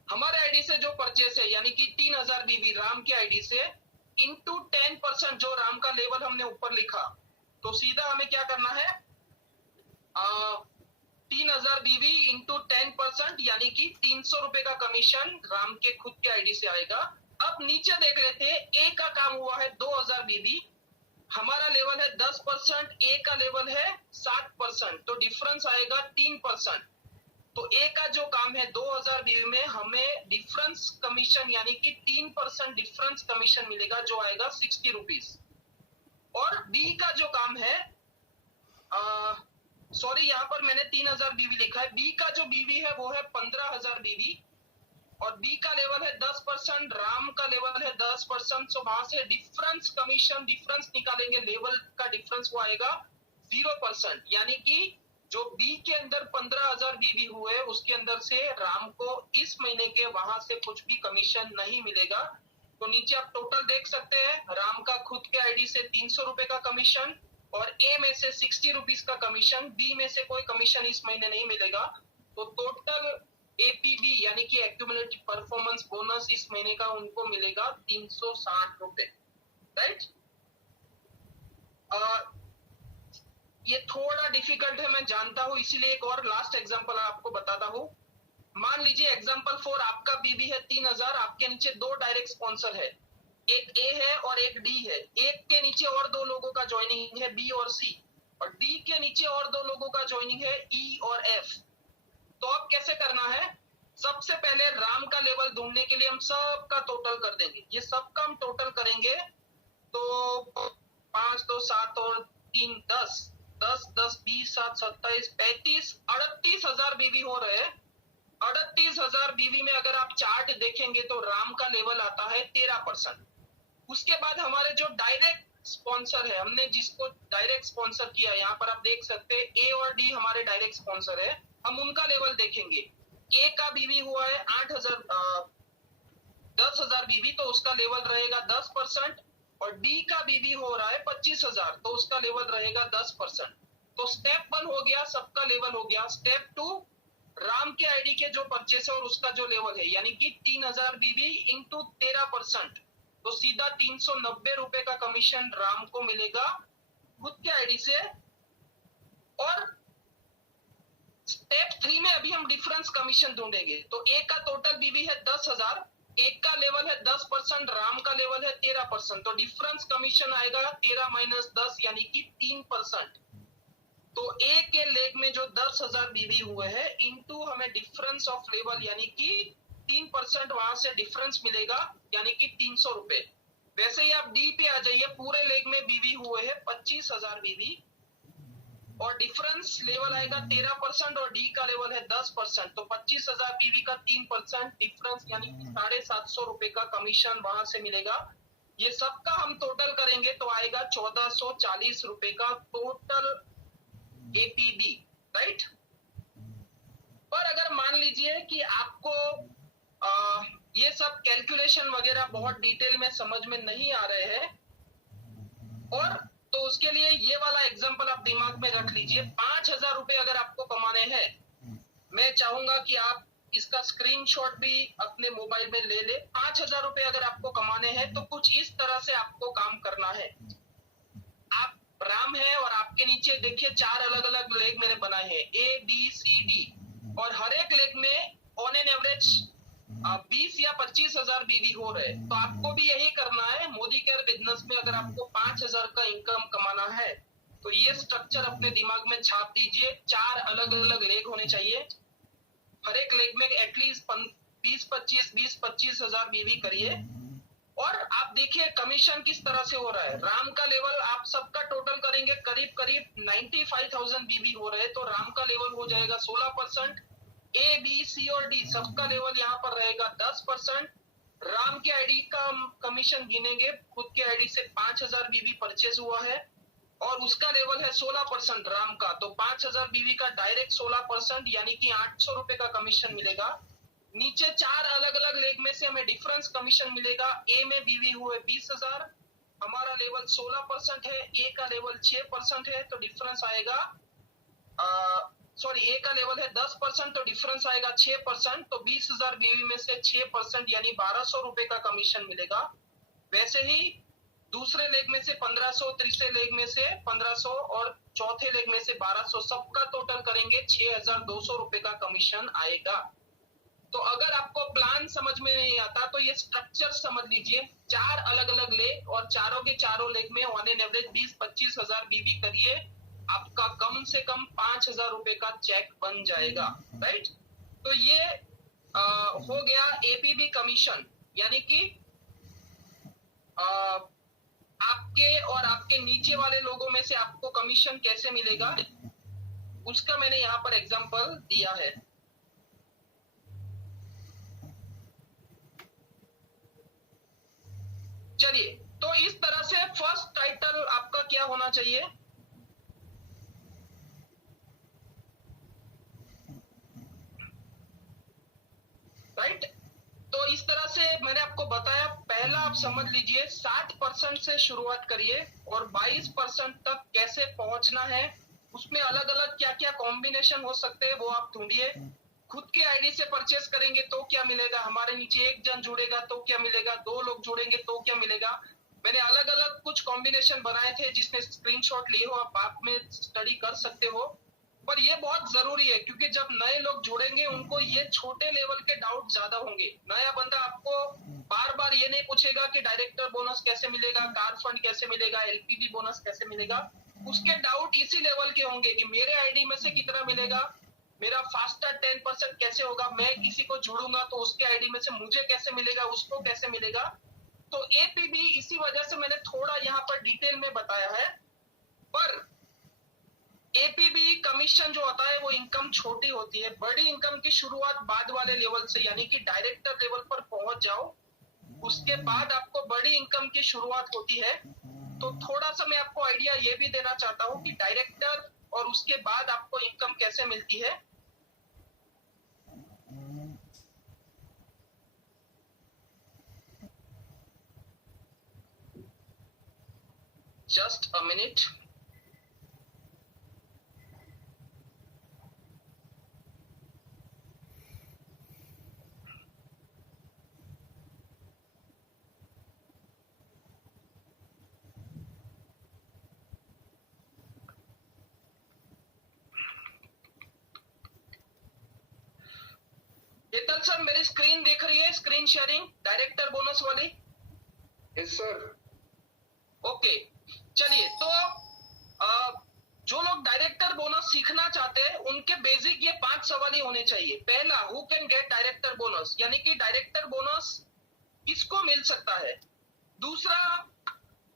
हमारे आईडी से जो परचेस है यानी कि 3000 बीवी राम के आईडी से इंटू 10% जो राम का लेवल हमने ऊपर लिखा, तो सीधा हमें क्या करना है, 3000 बीवी इंटू 10% यानी कि 300 रुपए का कमीशन राम के खुद के आईडी से आएगा। अब नीचे देख लेते हैं, ए का काम हुआ है 2000 बीवी, हमारा लेवल है 10%, ए का लेवल है 7%, तो डिफरेंस आएगा 3%। तो ए का जो काम है 2000 बीवी में हमें डिफरेंस कमीशन यानी कि 3% डिफरेंस कमीशन मिलेगा जो आएगा 60 रुपीज। और बी का जो काम है, सॉरी यहाँ पर मैंने 3000 बीवी लिखा है, बी का जो बीवी है वो है 15000 बीवी और बी का लेवल है 10%, राम का लेवल है 10%। सो वहां से डिफरेंस कमीशन डिफरेंस निकालेंगे, लेवल का डिफरेंस वो आएगा 0%, यानी कि जो बी के अंदर 15000 बीवी हुए उसके अंदर से राम को इस महीने के वहां से कुछ भी कमीशन नहीं मिलेगा। तो नीचे आप टोटल देख सकते हैं, राम का खुद के आईडी से 300 रुपए का कमीशन, और ए में से 60 रुपीज का कमीशन, बी में से कोई कमीशन इस महीने नहीं मिलेगा, तो टोटल एपीबी यानी कि एक्यूमुलेटेड परफॉर्मेंस बोनस इस महीने का उनको मिलेगा 360 रुपए, राइट। ये थोड़ा डिफिकल्ट है मैं जानता हूं, इसीलिए एक और लास्ट एग्जांपल आपको बताता हूं। मान लीजिए एग्जांपल 4, आपका बीबी है 3000, आपके नीचे 2 डायरेक्ट स्पॉन्सर है, एक ए है और एक डी है। एक के नीचे और 2 लोगों का ज्वाइनिंग है, बी और सी, और डी के नीचे और 2 लोगों का ज्वाइनिंग है, ई और एफ। तो अब कैसे करना है, सबसे पहले राम का लेवल ढूंढने के लिए हम सबका टोटल कर देंगे। ये सबका हम टोटल करेंगे तो 5 2 7 और 3 10 10 10 20 7 27 35 38,000 बीवी हो रहे हैं। 38,000 बीवी में अगर आप चार्ट देखेंगे तो राम का लेवल आता है 13%। उसके बाद हमारे जो डायरेक्ट स्पॉन्सर है, हमने जिसको डायरेक्ट स्पॉन्सर किया, यहाँ पर आप देख सकते हैं ए और डी हमारे डायरेक्ट स्पॉन्सर है, हम उनका लेवल देखेंगे। ए का बीवी हुआ है 10,000 बीवी, तो उसका लेवल रहेगा 10%, और डी का बीवी हो रहा है 25,000, तो उसका लेवल रहेगा 10%। तो स्टेप 1 हो गया, सबका लेवल हो गया। स्टेप 2, राम के आईडी के जो परचेस है और उसका जो लेवल है, यानी कि 3,000 बीवी इंटू 13%, तो सीधा 390 रुपए का कमीशन राम को मिलेगा खुद के आईडी से। और स्टेप 3 में अभी हम डिफरेंस कमीशन ढूंढेंगे। तो ए का टोटल बीवी है 10,000, एक का लेवल है 10%, राम का लेवल है 13%, तो डिफरेंस कमीशन आएगा 13 माइनस 10 यानी कि 3%। तो ए के लेग में जो 10,000 बीवी हुए हैं इंटू हमें डिफरेंस ऑफ लेवल यानी कि 3% वहां से डिफरेंस मिलेगा, यानी कि 300 रुपए। वैसे ही आप डी पे आ जाइए, पूरे लेग में बीवी हुए हैं 25,000 बीवी, और डिफरेंस लेवल आएगा 13% और डी का लेवल है 10%, तो 25,000 बीवी का 3% डिफरेंस यानी कि 750 रुपए का कमीशन वहां से मिलेगा। ये सबका हम टोटल करेंगे तो आएगा 1440 रुपए का टोटल एपीडी, राइट। पर अगर मान लीजिए कि आपको ये सब कैलकुलेशन वगैरह बहुत डिटेल में समझ में नहीं आ रहे हैं, और तो उसके लिए ये वाला एग्जांपल आप दिमाग में रख लीजिए। 5,000 रुपए अगर आपको कमाने हैं, मैं चाहूंगा कि आप इसका स्क्रीनशॉट भी अपने मोबाइल में ले ले। 5,000 रुपए अगर आपको कमाने हैं तो कुछ इस तरह से आपको काम करना है। आप राम है और आपके नीचे देखिए 4 अलग अलग लेग मैंने बनाए हैं, ए बी सी डी, और हर एक लेग में ऑन एन एवरेज 20 या 25,000 बीवी हो रहे। तो आपको भी यही करना है। मोदी केयर बिजनेस में अगर आपको 5,000 का इनकम कमाना है तो ये स्ट्रक्चर अपने दिमाग में छाप दीजिए। 4 अलग अलग लेग होने चाहिए, हर एक लेग में एटलीस्ट 20-25,000 बीवी करिए। और आप देखिए कमीशन किस तरह से हो रहा है। राम का लेवल आप सबका टोटल करेंगे, करीब करीब 95,000 बीवी हो रहे हैं, तो राम का लेवल हो जाएगा 16%। ए बी सी और डी सबका लेवल यहाँ पर रहेगा 10%। राम के आईडी का कमीशन गिनेंगे, खुद के आईडी से 5,000 बीवी परचेज हुआ है और उसका लेवल है 16% राम का, तो 5,000 बीवी का डायरेक्ट 16% यानी कि 800 रुपए का कमीशन मिलेगा। नीचे 4 अलग अलग लेग में से हमें डिफरेंस कमीशन मिलेगा। ए में बीवी हुए 20,000, हमारा लेवल 16% है, ए का लेवल 6% है, तो डिफरेंस आएगा ए का लेवल है 10%, तो डिफरेंस आएगा 6%, तो 20,000 बीवी में से 6% यानी 1,200 रुपए का कमीशन मिलेगा। वैसे ही दूसरे लेग में से 1,500, तीसरे लेग में से 1,500 और चौथे लेग में से 1,200, सबका टोटल करेंगे 6,200 रुपए का कमीशन आएगा। तो अगर आपको प्लान समझ में नहीं आता तो ये स्ट्रक्चर समझ लीजिए। 4 अलग अलग लेग और चारों के चारों लेग में ऑन एन एवरेज 20-25,000 बीवी करिए, आपका कम से कम 5,000 रुपए का चेक बन जाएगा, राइट। तो ये हो गया एपीबी कमीशन, यानी कि आपके और आपके नीचे वाले लोगों में से आपको कमीशन कैसे मिलेगा, उसका मैंने यहाँ पर एग्जांपल दिया है। चलिए, तो इस तरह से फर्स्ट टाइटल आपका क्या होना चाहिए, राइट। तो इस तरह से मैंने आपको बताया। पहला आप समझ लीजिए 60% से शुरुआत करिए और 22% तक कैसे पहुंचना है, उसमें अलग अलग क्या क्या कॉम्बिनेशन हो सकते हैं वो आप ढूंढिए। खुद के आईडी से परचेस करेंगे तो क्या मिलेगा, हमारे नीचे एक जन जुड़ेगा तो क्या मिलेगा, 2 लोग जुड़ेंगे तो क्या मिलेगा। मैंने अलग अलग कुछ कॉम्बिनेशन बनाए थे जिसमें स्क्रीनशॉट लिए हो, आप बाद में स्टडी कर सकते हो। पर ये बहुत जरूरी है क्योंकि जब नए लोग जुड़ेंगे उनको ये छोटे लेवल के डाउट ज्यादा होंगे। नया बंदा आपको बार बार ये नहीं पूछेगा कि डायरेक्टर बोनस कैसे मिलेगा, कार फंड कैसे मिलेगा, एलपीवी बोनस कैसे मिलेगा। उसके डाउट इसी लेवल के होंगे कि मेरे आईडी में से कितना मिलेगा, मेरा फास्टर 10% कैसे होगा, मैं किसी को जोड़ूंगा तो उसके आईडी में से मुझे कैसे मिलेगा, उसको कैसे मिलेगा। तो एपीबी इसी वजह से मैंने थोड़ा यहाँ पर डिटेल में बताया है। पर एपीबी कमीशन जो होता है वो इनकम छोटी होती है। बड़ी इनकम की शुरुआत बाद वाले लेवल से, यानी कि डायरेक्टर लेवल पर पहुंच जाओ, उसके बाद आपको बड़ी इनकम की शुरुआत होती है। तो थोड़ा सा मैं आपको आइडिया ये भी देना चाहता हूँ कि डायरेक्टर और उसके बाद आपको इनकम कैसे मिलती है। Just a minute. Hetal sir मेरी स्क्रीन देख रही है, स्क्रीन शेयरिंग डायरेक्टर बोनस वाली? Yes sir. ओके चलिए, तो जो लोग डायरेक्टर बोनस सीखना चाहते हैं उनके बेसिक ये 5 सवाल ही होने चाहिए। पहला, who can get director bonus, यानी कि डायरेक्टर बोनस किसको मिल सकता है। दूसरा,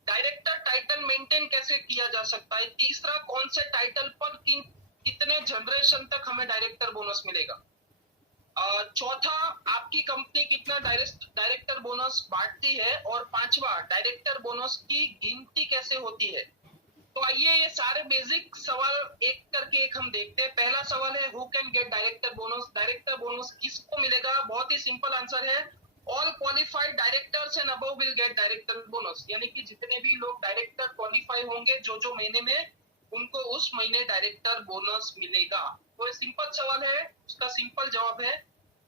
डायरेक्टर टाइटल मेंटेन कैसे किया जा सकता है। तीसरा, कौन से टाइटल पर कितने जनरेशन तक हमें डायरेक्टर बोनस मिलेगा। चौथा, आपकी कंपनी कितना डायरेक्टर बोनस बांटती है। और पांचवा, डायरेक्टर बोनस की गिनती कैसे होती है। तो आइए ये सारे बेसिक सवाल एक करके एक हम देखते हैं। पहला सवाल है, who can get director bonus. Director bonus किसको मिलेगा। बहुत ही सिंपल आंसर है, all qualified directors and above will get director bonus. यानी कि जितने भी लोग डायरेक्टर क्वालिफाई होंगे जो महीने में, उनको उस महीने डायरेक्टर बोनस मिलेगा। तो ये सिंपल सवाल है, उसका सिंपल जवाब है।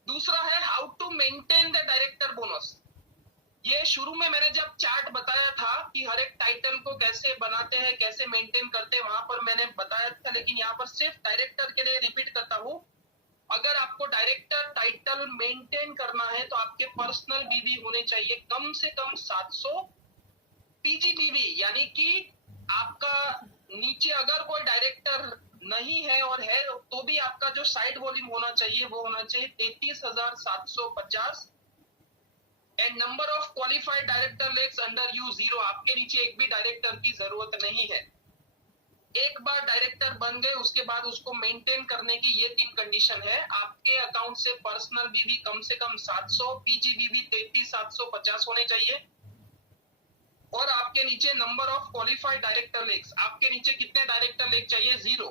दूसरा है, how to maintain the director bonus. ये शुरू में मैंने जब चार्ट बताया था कि हर एक टाइटल को कैसे बनाते हैं, कैसे मेंटेन करते हैं, वहां पर मैंने बताया था, लेकिन यहाँ पर सिर्फ डायरेक्टर के लिए रिपीट करता हूँ। अगर आपको डायरेक्टर टाइटल मेंटेन करना है तो आपके पर्सनल बीवी होने चाहिए कम से कम 700 पीजीबीवी, यानी कि आपका नीचे अगर कोई डायरेक्टर नहीं है और है तो भी आपका जो साइड वॉल्यूम होना चाहिए वो होना चाहिए 33,750। And number of qualified director legs under you 0। आपके नीचे एक भी डायरेक्टर की जरूरत नहीं है। एक बार डायरेक्टर बन गए उसके बाद उसको मेंटेन करने की ये 3 कंडीशन है। आपके अकाउंट से पर्सनल बीवी कम से कम 700, पीजीबीवी 33,750 होने चाहिए। और आपके नीचे number of qualified director legs, आपके नीचे कितने डायरेक्टर लेक चाहिए, 0,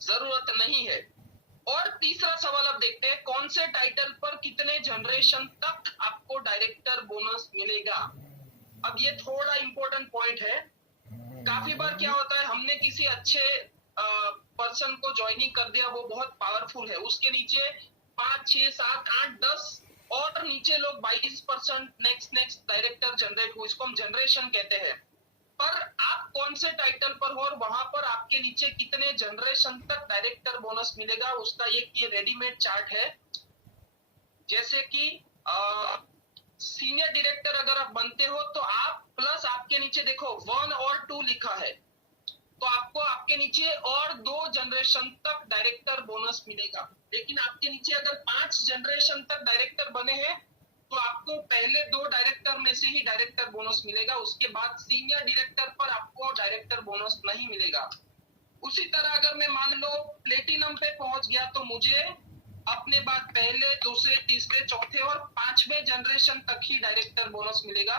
जरूरत नहीं है। और तीसरा सवाल अब देखते हैं, कौन से टाइटल पर कितने जनरेशन तक आपको डायरेक्टर बोनस मिलेगा। अब ये थोड़ा इंपॉर्टेंट पॉइंट है। काफी बार क्या होता है, हमने किसी अच्छे पर्सन को ज्वाइनिंग कर दिया, वो बहुत पावरफुल है, उसके नीचे 5, 6, 7, 8, 10 और नीचे लोग 22% नेक्स्ट डायरेक्टर जनरेट हुए, इसको हम जनरेशन कहते हैं। पर आप कौन से टाइटल पर हो और वहां पर आपके नीचे कितने जनरेशन तक डायरेक्टर बोनस मिलेगा, उसका ये रेडीमेड चार्ट है। जैसे कि सीनियर डायरेक्टर अगर आप बनते हो तो आप प्लस आपके नीचे देखो 1 और 2 लिखा है, तो आपको आपके नीचे और 2 जनरेशन तक डायरेक्टर बोनस मिलेगा। लेकिन आपके नीचे अगर 5 जनरेशन तक डायरेक्टर बने हैं तो आपको पहले 2 डायरेक्टर में से ही डायरेक्टर बोनस मिलेगा, उसके बाद सीनियर डायरेक्टर पर आपको डायरेक्टर बोनस नहीं मिलेगा। उसी तरह अगर मैं मान लो प्लेटिनम पे पहुंच गया तो मुझे अपने बाद पहले, दूसरे, तीसरे, चौथे और 5वें जनरेशन तक ही डायरेक्टर बोनस मिलेगा।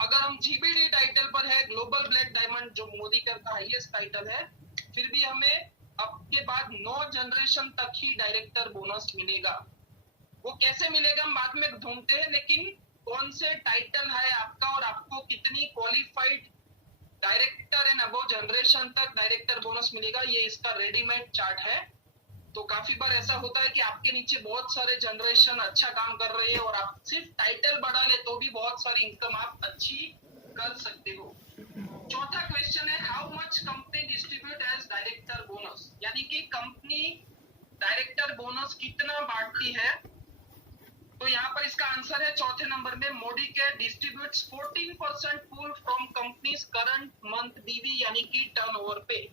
अगर हम जीबीडी टाइटल पर है, ग्लोबल ब्लैक डायमंड जो मोदी का हाईएस्ट टाइटल है, फिर भी हमें आपके बाद 9 जनरेशन तक ही डायरेक्टर बोनस मिलेगा। वो कैसे मिलेगा हम बाद में ढूंढते हैं, लेकिन कौन से टाइटल है आपका और आपको कितनी qualified director and above generation तक डायरेक्टर बोनस मिलेगा, ये इसका रेडीमेड चार्ट है। तो काफी बार ऐसा होता है कि आपके नीचे बहुत सारे जनरेशन अच्छा काम कर रहे हैं और आप सिर्फ टाइटल बढ़ा ले तो भी बहुत सारी इनकम आप अच्छी कर सकते हो। चौथा क्वेश्चन है how much company distribute as director bonus, यानी कि कंपनी डायरेक्टर बोनस कितना बांटती है। तो यहाँ पर इसका आंसर है चौथे नंबर में, Modicare distributes 14% pool from companies current month BV, यानी कि टर्नओवर पे।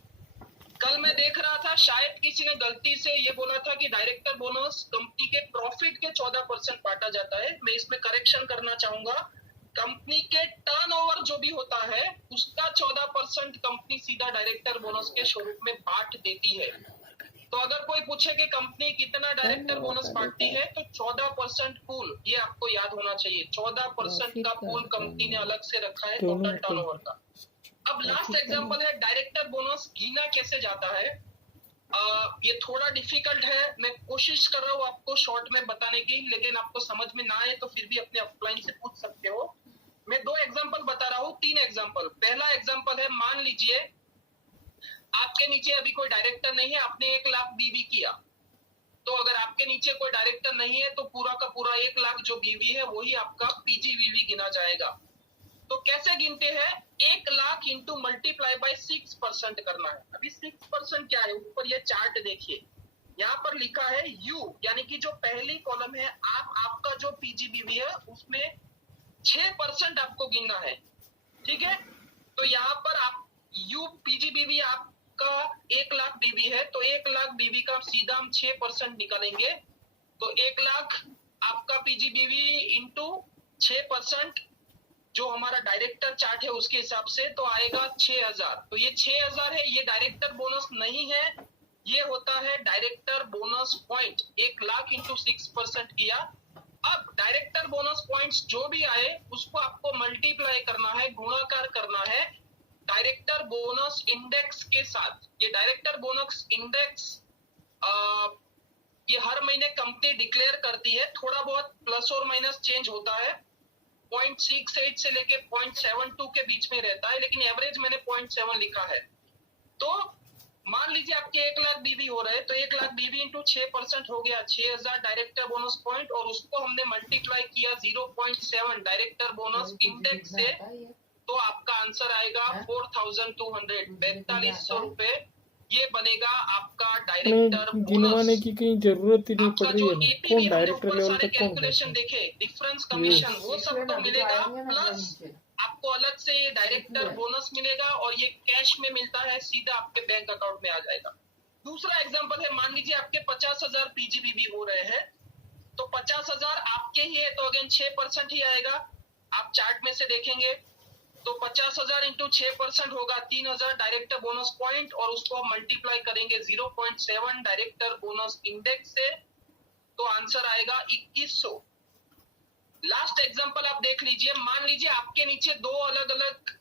कल मैं देख रहा था शायद किसी ने गलती से ये बोला था कि डायरेक्टर बोनस कंपनी के प्रॉफिट के 14% बांटा जाता है। मैं इसमें करेक्शन करना चाहूंगा, कंपनी के टर्नओवर जो भी होता है उसका 14% कंपनी सीधा डायरेक्टर बोनस के स्वरूप में बांट देती है। तो अगर कोई पूछे कि कंपनी कितना डायरेक्टर बोनस बांटती है तो 14% पूल, ये आपको याद होना चाहिए। 14% का पूल कंपनी ने अलग से रखा है टोटल टर्नओवर का। अब लास्ट एग्जांपल है डायरेक्टर बोनस गिना कैसे जाता है। ये थोड़ा डिफिकल्ट है, मैं कोशिश कर रहा हूँ आपको शॉर्ट में बताने की, लेकिन आपको समझ में ना आए तो फिर भी अपने ऑफलाइन से पूछ सकते हो। मैं 2 एग्जांपल बता रहा हूँ, 3 एग्जांपल। पहला एग्जांपल है, मान लीजिए आपके नीचे अभी कोई डायरेक्टर नहीं है, आपने 1 लाख बीवी किया। तो अगर आपके नीचे कोई डायरेक्टर नहीं है तो पूरा का पूरा 1 लाख जो बीवी है वही आपका पीजीबीवी गिना जाएगा। तो कैसे गिनते हैं, 1 लाख इंटू मल्टीप्लाई बाय 6% करना है। अभी 6% क्या है, ऊपर ये चार्ट देखिए, यहाँ पर लिखा है यू, यानी कि जो पहली कॉलम है आपका जो पीजीबीवी है उसमें 6% आपको गिनना है, ठीक है। तो यहाँ पर आप यू पीजीबीवी आपका 1 लाख बीवी है, तो 1 लाख बीवी का सीधा हम 6% निकालेंगे। तो 1 लाख आपका पीजीबीवी इंटू 6% जो हमारा डायरेक्टर चार्ट है उसके हिसाब से तो आएगा 6000। तो ये 6000 है, ये डायरेक्टर बोनस नहीं है, ये होता है director bonus point. 1 lakh into 6% किया। अब डायरेक्टर बोनस पॉइंट्स जो भी आए उसको आपको मल्टीप्लाई करना है, गुणाकार करना है डायरेक्टर बोनस इंडेक्स के साथ। ये डायरेक्टर बोनस इंडेक्स ये हर महीने कंपनी डिक्लेयर करती है, थोड़ा बहुत प्लस और माइनस चेंज होता है, 0.68 से लेके 0.72 के बीच में रहता है, लेकिन एवरेज मैंने 0.7 लिखा है। तो मान लीजिए आपके 1 लाख बीवी हो रहे हैं, तो 1 लाख बीवी इंटू 6% हो गया 6000 डायरेक्टर बोनस पॉइंट, और उसको हमने मल्टीप्लाई किया 0.7 डायरेक्टर बोनस इंडेक्स से, तो आपका आंसर आएगा 4200, 4200 रुपए। ये बनेगा आपका डायरेक्टर गिनवाने की कहीं जरूरत ही नहीं पड़ रही है ना, कौन डायरेक्टर लेवल तक कौन कैलकुलेशन देखे, डिफरेंस कमीशन वो सब तो मिलेगा, प्लस आपको अलग से ये डायरेक्टर बोनस मिलेगा और ये कैश में मिलता है, सीधा आपके बैंक अकाउंट में आ जाएगा। दूसरा एग्जांपल है, मान लीजिए आपके 50,000 पीजीबीवी हो रहे हैं, तो 50,000 आपके ही है तो अगेन 6% ही आएगा। आप चार्ट में से देखेंगे तो 50,000 इंटू 6% होगा 3000 डायरेक्टर बोनस पॉइंट, और उसको हम मल्टीप्लाई करेंगे 0.7 डायरेक्टर बोनस इंडेक्स से, तो आंसर आएगा 2100। लास्ट एग्जांपल आप देख लीजिए, मान लीजिए आपके नीचे 2 अलग अलग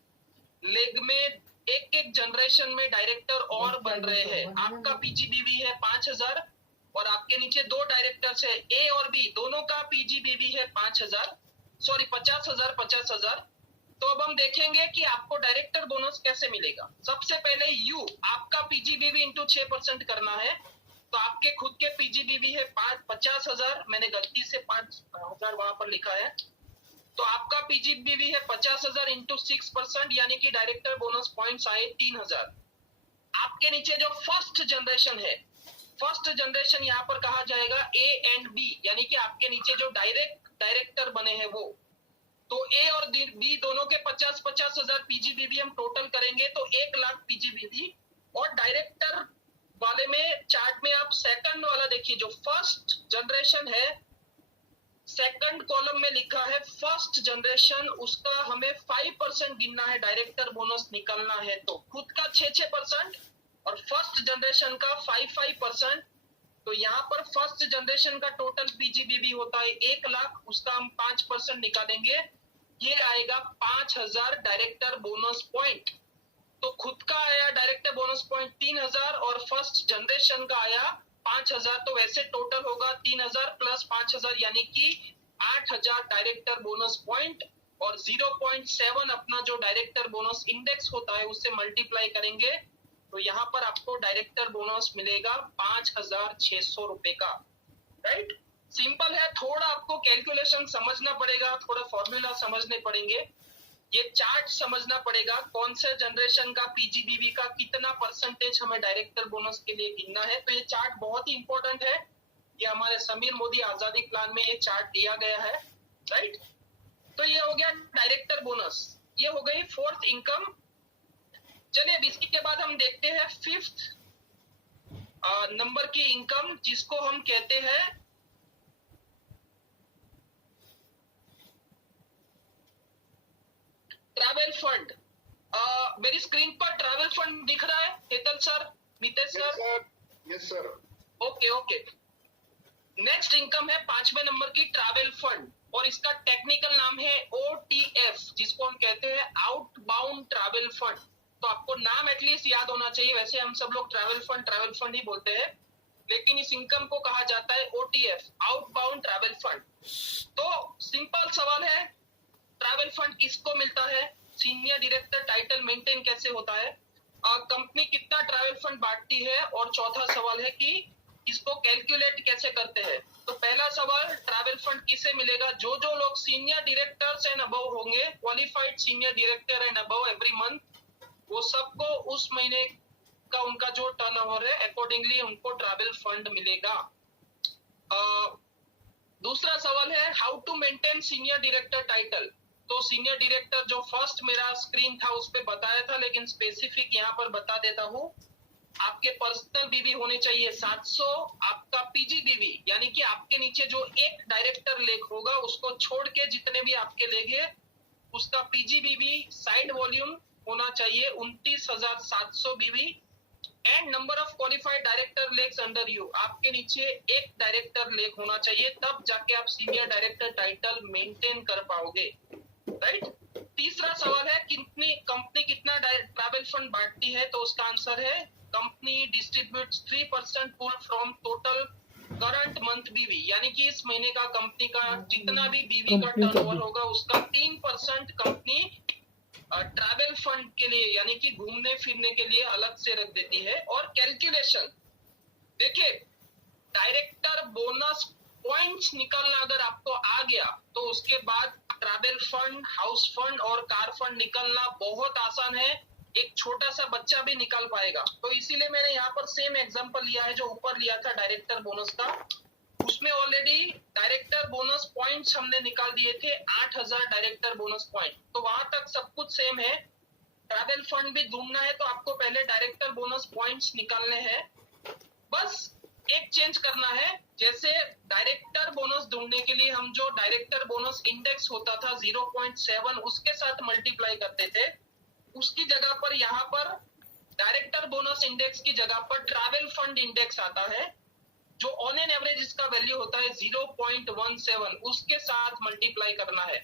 लेग में एक जनरेशन में डायरेक्टर और बन रहे हैं। आपका पीजीबीवी है 5000 और आपके नीचे 2 डायरेक्टर्स है, ए और बी, दोनों का पीजीबीवी है 50,000। तो अब हम देखेंगे कि आपको डायरेक्टर बोनस कैसे मिलेगा। सबसे पहले यू आपका पीजीबीवी इंटू 6% करना है, तो आपके खुद के पीजीबीवी है 50,000, मैंने गलती से 5,000 वहां पर लिखा है, तो आपका पीजीबीवी है 50,000 इंटू 6%, यानी कि डायरेक्टर बोनस पॉइंट्स आए 3000। आपके नीचे जो फर्स्ट जनरेशन है, फर्स्ट जनरेशन यहाँ पर कहा जाएगा ए एंड बी, यानी कि आपके नीचे जो डायरेक्टर बने हैं वो, तो ए और बी दोनों के 50,000 पीजीबीवी हम टोटल करेंगे तो 1 लाख पीजीबीवी। और डायरेक्टर वाले में चार्ट में आप सेकंड वाला देखिए, जो फर्स्ट जनरेशन है, सेकंड कॉलम में लिखा है फर्स्ट जनरेशन, उसका हमें 5% गिनना है, डायरेक्टर बोनस निकलना है तो खुद का 6% और फर्स्ट जनरेशन का 5%। तो यहाँ पर फर्स्ट जनरेशन का टोटल पीजीबीवी होता है 1 लाख, उसका हम 5% निकालेंगे, ये आएगा 5000 डायरेक्टर बोनस पॉइंट। तो खुद का आया डायरेक्टर बोनस पॉइंट 3000 और फर्स्ट जनरेशन का आया 5000, तो वैसे टोटल होगा 3000 प्लस 5000, यानी कि 8000 डायरेक्टर बोनस पॉइंट और 0.7 अपना जो डायरेक्टर बोनस इंडेक्स होता है उससे मल्टीप्लाई करेंगे तो यहाँ पर आपको डायरेक्टर बोनस मिलेगा 5,600 रुपए का। राइट, सिंपल है, थोड़ा आपको कैलकुलेशन समझना पड़ेगा, थोड़ा फॉर्मूला समझने पड़ेंगे, ये चार्ट समझना पड़ेगा, कौन से जनरेशन का पीजीबीवी का कितना परसेंटेज हमें डायरेक्टर बोनस के लिए गिनना है। तो ये चार्ट बहुत ही इंपॉर्टेंट है, ये हमारे समीर मोदी आजादी प्लान में ये चार्ट दिया गया है। राइट, तो ये हो गया डायरेक्टर बोनस, ये हो गई फोर्थ इनकम। चलिए अब इसके बाद हम देखते हैं फिफ्थ नंबर की इनकम, जिसको हम कहते हैं ट्रैवल फंड। मेरी स्क्रीन पर ट्रैवल फंड दिख रहा है Hetal sir, Mitesh sir? Yes sir. Okay. Next income है 5वें नंबर की ट्रैवल फंड, और इसका टेक्निकल नाम है OTF, जिसको हम कहते हैं आउटबाउंड ट्रैवल फंड। तो आपको नाम एटलीस्ट याद होना चाहिए, वैसे हम सब लोग ट्रैवल फंड ही बोलते हैं, लेकिन इस इनकम को कहा जाता है OTF, आउटबाउंड ट्रैवल फंड। तो सिंपल सवाल है, ट्रैवल फंड किसको मिलता है, सीनियर डायरेक्टर टाइटल मेंटेन कैसे होता है, कंपनी कितना ट्रैवल फंड बांटती है, और चौथा सवाल है कि इसको कैलकुलेट कैसे करते हैं। तो पहला सवाल, ट्रैवल फंड किसे मिलेगा, जो लोग सीनियर डायरेक्टर्स एंड अबव होंगे, qualified senior director and above every month, वो सबको उस महीने का उनका जो टर्नओवर है अकॉर्डिंगली उनको ट्रैवल फंड मिलेगा। दूसरा सवाल है, how to maintain senior director title. तो सीनियर डायरेक्टर जो फर्स्ट मेरा स्क्रीन था उस पे बताया था, लेकिन स्पेसिफिक यहाँ पर बता देता हूँ। आपके पर्सनल बीवी होने चाहिए 700, आपका पीजीबीवी यानी कि आपके नीचे जो एक डायरेक्टर लेग होगा उसको छोड़ के जितने भी आपके लेग है उसका पीजीबीवी साइड वॉल्यूम होना चाहिए 29,700 बीवी, and number of qualified director legs under you, आपके नीचे एक डायरेक्टर लेग होना चाहिए, तब जाके आप सीनियर डायरेक्टर टाइटल मेंटेन कर पाओगे। राइट, तीसरा सवाल है, कंपनी कितना ट्रैवल फंड बांटती है। तो उसका आंसर है, company distributes 3% pool from total current month BV, यानी कि इस महीने का कंपनी का जितना भी बीवी का टर्नओवर होगा उसका 3% कंपनी ट्रैवल फंड के लिए यानी कि घूमने फिरने के लिए अलग से रख देती है। और कैलकुलेशन देखिए, डायरेक्टर बोनस पॉइंट्स निकलना अगर आपको आ गया तो उसके बाद ट्रैवल फंड, हाउस फंड और कार फंड निकलना बहुत आसान है, एक छोटा सा बच्चा भी निकाल पाएगा। तो इसीलिए मैंने यहाँ पर सेम एग्जांपल लिया है जो ऊपर लिया था डायरेक्टर बोनस का, उसमें ऑलरेडी डायरेक्टर बोनस पॉइंट्स हमने निकाल दिए थे 8,000 डायरेक्टर बोनस पॉइंट, तो वहां तक सब कुछ सेम है। ट्रैवल फंड भी ढूंढना है तो आपको पहले डायरेक्टर बोनस पॉइंट्स निकालने हैं, बस एक चेंज करना है। जैसे डायरेक्टर बोनस ढूंढने के लिए हम जो डायरेक्टर बोनस इंडेक्स होता था 0.7 उसके साथ मल्टीप्लाई करते थे, उसकी जगह पर यहाँ पर डायरेक्टर बोनस इंडेक्स की जगह पर ट्रैवल फंड इंडेक्स आता है, जो ऑन एन एवरेज इसका वैल्यू होता है 0.17, उसके साथ मल्टीप्लाई करना है।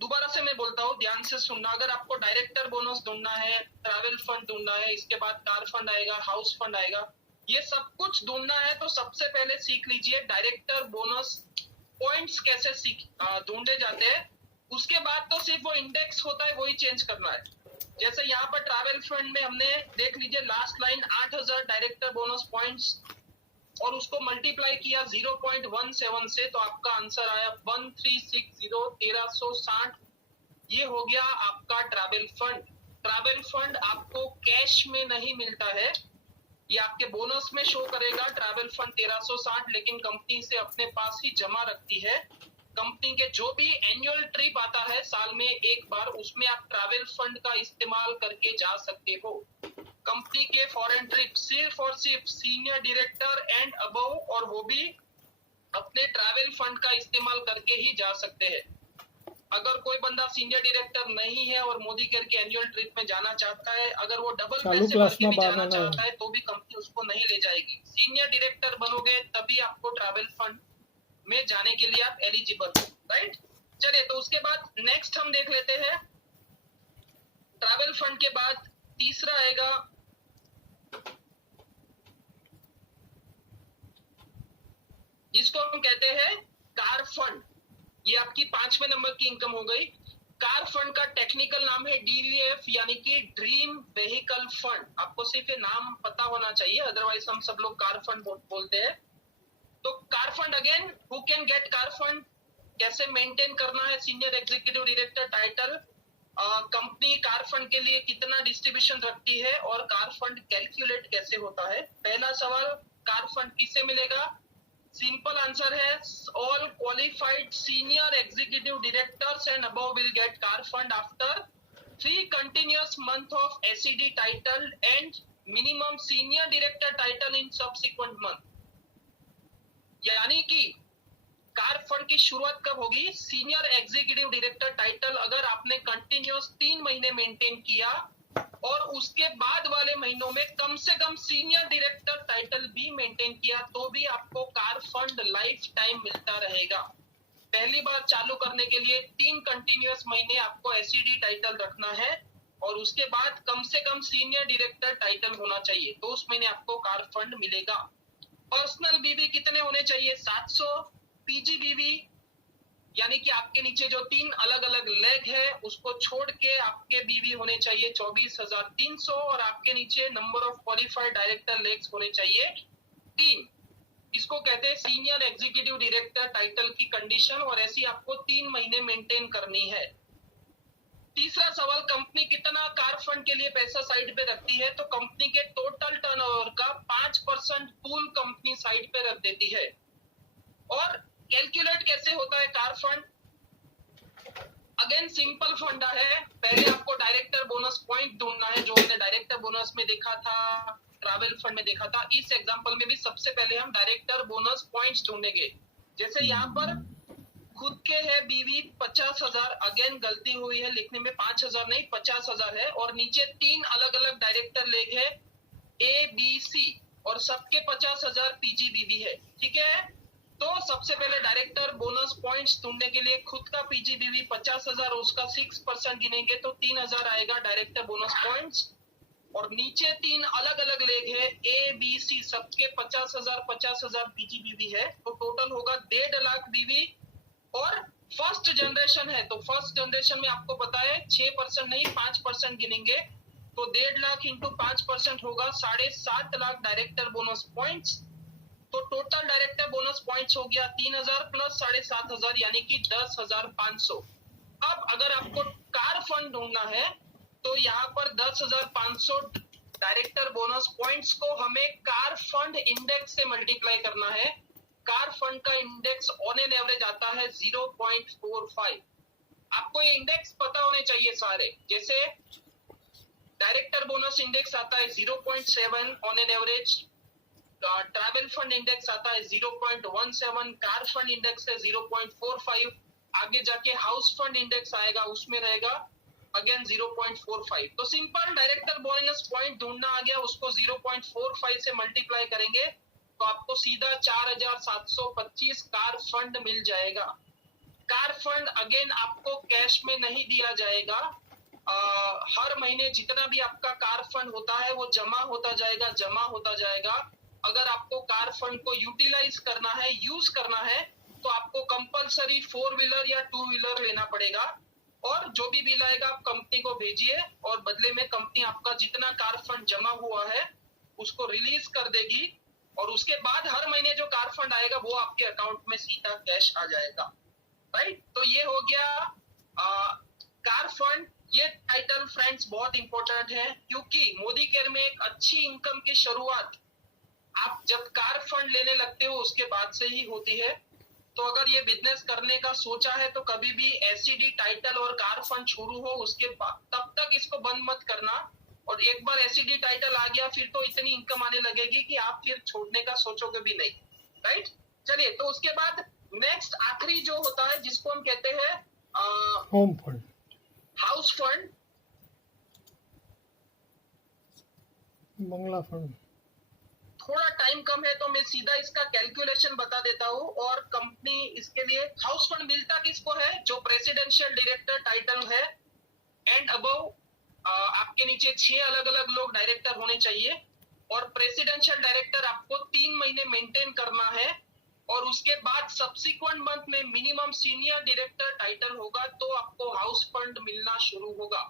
दोबारा से मैं बोलता हूँ, ध्यान से सुनना, अगर आपको डायरेक्टर बोनस ढूंढना है, ट्रैवल फंड ढूंढना है, इसके बाद कार फंड आएगा, हाउस फंड आएगा, ये सब कुछ ढूंढना है तो सबसे पहले सीख लीजिए डायरेक्टर बोनस पॉइंट्स कैसे ढूंढे जाते हैं। उसके बाद तो सिर्फ वो इंडेक्स होता है वही चेंज करना है। जैसे यहाँ पर ट्रैवल फंड में हमने देख लीजिए last line 8,000 director bonus points और उसको मल्टीप्लाई किया 0.17 से, तो आपका आंसर आया 1360 ये हो गया आपका ट्रैवल फंड। ट्रैवल फंड आपको कैश में नहीं मिलता है, ये आपके बोनस में शो करेगा ट्रैवल फंड 1360, लेकिन कंपनी इसे अपने पास ही जमा रखती है। कंपनी के जो भी एनुअल ट्रिप आता है साल में एक बार, उसमें आप ट्रैवल फंड का इस्तेमाल करके जा सकते हो। कंपनी के फॉरेन ट्रिप सिर्फ और सिर्फ सीनियर डायरेक्टर एंड अबव, और वो भी अपने ट्रैवल फंड का इस्तेमाल करके ही जा सकते हैं। अगर कोई बंदा सीनियर डायरेक्टर नहीं है और मोदी केयर के एनुअल ट्रिप में जाना चाहता है, अगर वो डबल पैसे भर के भी जाना चाहता है तो भी कंपनी उसको नहीं ले जाएगी। सीनियर डायरेक्टर बनोगे तभी आपको ट्रैवल फंड में जाने के लिए आप एलिजिबल हो। राइट, चलिए तो उसके बाद नेक्स्ट हम देख लेते हैं। ट्रैवल फंड के बाद तीसरा आएगा जिसको हम कहते हैं कार फंड। ये आपकी 5वें नंबर की इनकम हो गई। कार फंड का टेक्निकल नाम है डीवीएफ, यानी कि ड्रीम व्हीकल फंड। आपको सिर्फ ये नाम पता होना चाहिए, अदरवाइज हम सब लोग कार फंड बोलते हैं। तो car fund again, who can get car fund, कैसे मेंटेन करना है senior executive director title, company car fund के लिए कितना डिस्ट्रीब्यूशन रखती है और कार फंड कैलकुलेट कैसे होता है। पहला सवाल, कार फंड किसे मिलेगा? सिंपल आंसर है, all qualified senior executive directors and above will get car fund after 3 continuous month of SED title and minimum senior director title in subsequent month। यानी कि कार फंड की शुरुआत कब होगी? Senior executive director title अगर आपने continuous 3 महीने maintain किया और उसके बाद वाले महीनों में कम से कम सीनियर डायरेक्टर टाइटल भी मेंटेन किया, तो भी आपको कार फंड लाइफ टाइम मिलता रहेगा। पहली बार चालू करने के लिए 3 कंटिन्यूअस महीने आपको एसईडी टाइटल रखना है और उसके बाद कम से कम सीनियर डायरेक्टर टाइटल होना चाहिए, तो उस महीने आपको कार फंड मिलेगा। पर्सनल बीवी कितने होने चाहिए? 700। पीजीबीवी यानी कि आपके नीचे जो 3 अलग अलग लेग है उसको छोड़ के आपके बीवी होने चाहिए 24,300 और आपके नीचे number of qualified director legs होने चाहिए 3। इसको कहते हैं सीनियर एग्जीक्यूटिव डायरेक्टर टाइटल की कंडीशन, और ऐसी आपको 3 महीने मेंटेन करनी है। तीसरा सवाल, कंपनी कितना कार फंड के लिए पैसा साइड पे रखती है? तो कंपनी के टोटल टर्नओवर का 5% पूल कंपनी साइड पे रख देती है। और कैलकुलेट कैसे होता है कार फंड? अगेन सिंपल फंडा है, पहले आपको डायरेक्टर बोनस पॉइंट ढूंढना है, जो हमने डायरेक्टर बोनस में देखा था, ट्रैवल फंड में देखा था। इस एग्जांपल में भी सबसे पहले हम डायरेक्टर बोनस पॉइंट्स ढूंढेंगे। जैसे यहाँ पर खुद के है बीवी 50,000, अगेन गलती हुई है लिखने में, 5,000 नहीं 50,000 है, और नीचे 3 अलग अलग डायरेक्टर लेग है ए बी सी और सबके 50,000 पीजीबीबी है। ठीक है, तो सबसे पहले डायरेक्टर बोनस पॉइंट्स ढूंढने के लिए खुद का पीजीबीबी 50,000, उसका 6% गिनेंगे तो 3,000 आएगा डायरेक्टर बोनस पॉइंट्स, और नीचे 3 अलग अलग लेग है ए बी सी, सबके 50,000 पीजीबीबी है, तो टोटल होगा 1.5 लाख बीवी। और फर्स्ट जनरेशन है तो फर्स्ट जनरेशन में आपको पता है 6% नहीं 5% गिनेंगे, तो 1.5 लाख इंटू 5% होगा 7.5 लाख डायरेक्टर बोनस पॉइंट्स। तो टोटल डायरेक्टर बोनस पॉइंट्स हो गया 3,000 प्लस 7,500 यानी कि 10,500। अब अगर आपको कार फंड ढूंढना है तो यहाँ पर 10,500 डायरेक्टर बोनस पॉइंट्स को हमें कार फंड इंडेक्स से मल्टीप्लाई करना है। कार फंड का इंडेक्स ऑन एन एवरेज आता है 0.45। आपको ये इंडेक्स पता होने चाहिए सारे, जैसे डायरेक्टर बोनस इंडेक्स आता है 0.7 on an average, travel fund index आता है 0.17, कार फंड इंडेक्स है 0.45, आगे जाके हाउस फंड इंडेक्स आएगा उसमें रहेगा अगेन 0.45। तो सिंपल डायरेक्टर बोनस पॉइंट ढूंढना आ गया, उसको 0.45 से मल्टीप्लाई करेंगे तो आपको सीधा 4,725 कार फंड मिल जाएगा। कार फंड अगेन आपको कैश में नहीं दिया जाएगा, हर महीने जितना भी आपका कार फंड होता है वो जमा होता जाएगा। अगर आपको कार फंड को यूटिलाइज करना है, यूज करना है, तो आपको कंपलसरी 4 व्हीलर या 2 व्हीलर लेना पड़ेगा, और जो भी बिल आएगा आप कंपनी को भेजिए और बदले में कंपनी आपका जितना कार फंड जमा हुआ है उसको रिलीज कर देगी, और उसके बाद हर महीने जो कार फंड आएगा वो आपके अकाउंट में सीधा कैश आ जाएगा। राइट, तो ये हो गया कार फंड। ये टाइटल फ्रेंड्स बहुत इंपॉर्टेंट है, क्योंकि मोदी केयर में एक अच्छी इनकम की शुरुआत आप जब कार फंड लेने लगते हो उसके बाद से ही होती है। तो अगर ये बिजनेस करने का सोचा है तो कभी भी एससीडी टाइटल और कार फंड शुरू हो उसके बाद तब तक इसको बंद मत करना, और एक बार एससीडी टाइटल आ गया फिर तो इतनी इनकम आने लगेगी कि आप फिर छोड़ने का सोचोगे भी नहीं। राइट, चलिए, तो उसके बाद नेक्स्ट आखिरी जो होता है जिसको हम कहते हैं होम फंड, हाउस फंड, बंगला फंड। थोड़ा टाइम कम है तो मैं सीधा इसका कैलकुलेशन बता देता हूँ। और कंपनी इसके लिए हाउस फंड मिलता किसको है? जो प्रेसिडेंशियल डायरेक्टर टाइटल है एंड अबव आपके नीचे 6 अलग अलग लोग डायरेक्टर होने चाहिए, और प्रेसिडेंशियल डायरेक्टर आपको 3 महीने मेंटेन करना है, और उसके बाद सब्सिक्वेंट मंथ में मिनिमम सीनियर डायरेक्टर टाइटल होगा तो आपको हाउस फंड मिलना शुरू होगा।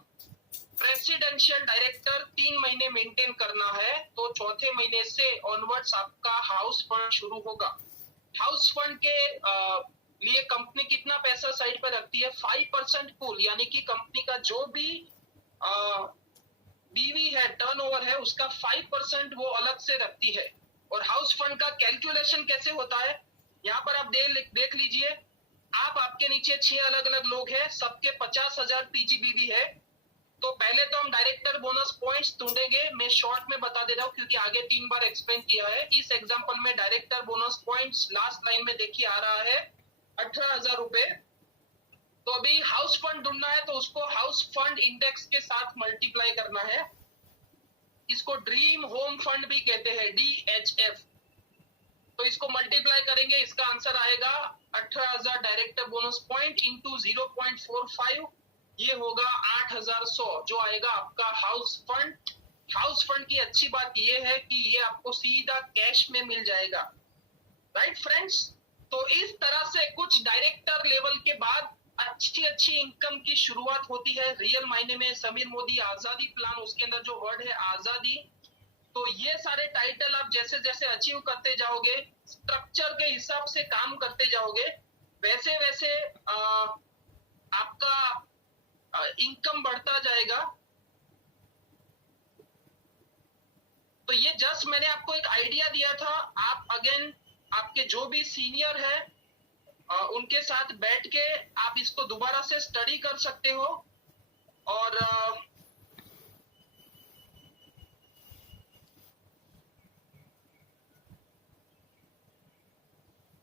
प्रेसिडेंशियल डायरेक्टर 3 महीने मेंटेन करना है तो चौथे महीने से ऑनवर्ड्स आपका हाउस फंड शुरू होगा। हाउस फंड के लिए कंपनी कितना पैसा साइड पर रखती है? 5% पूल, यानी कि कंपनी का जो भी बीवी है, टर्नओवर है, उसका 5% वो अलग से रखती है। और हाउस फंड का कैलकुलेशन कैसे होता है, यहाँ पर आप देख लीजिए। आपके नीचे 6 अलग अलग लोग हैं, सबके 50,000 पीजीबीवी है। तो पहले तो हम डायरेक्टर बोनस पॉइंट्स ढूंढेंगे। मैं शॉर्ट में बता दे रहा हूँ क्योंकि आगे 3 बार एक्सप्लेन किया है। इस एग्जांपल में director bonus points last line में देखिए आ रहा है 18,000 रुपए। तो अभी हाउस फंड ढूंढना है तो उसको हाउस फंड इंडेक्स के साथ मल्टीप्लाई करना है। इसको ड्रीम होम फंड भी कहते हैं, DHF। तो इसको मल्टीप्लाई करेंगे, इसका आंसर आएगा 18,000 डायरेक्टर बोनस पॉइंट इंटू 0.45, ये होगा 8,100 जो आएगा आपका हाउस फंड। हाउस फंड की अच्छी बात ये है कि ये आपको सीधा कैश में मिल जाएगा। राइट फ्रेंड्स, तो इस तरह से कुछ डायरेक्टर लेवल के बाद अच्छी इनकम की शुरुआत होती है रियल मायने में। समीर मोदी आजादी प्लान, उसके अंदर जो वर्ड है आजादी, तो ये सारे टाइटल आप जैसे जैसे अचीव करते जाओगे, स्ट्रक्चर के हिसाब से काम करते जाओगे, वैसे वैसे आपका इनकम बढ़ता जाएगा। तो ये जस्ट मैंने आपको एक आइडिया दिया था। आप अगेन आपके जो भी सीनियर है उनके साथ बैठ के आप इसको दोबारा से स्टडी कर सकते हो। और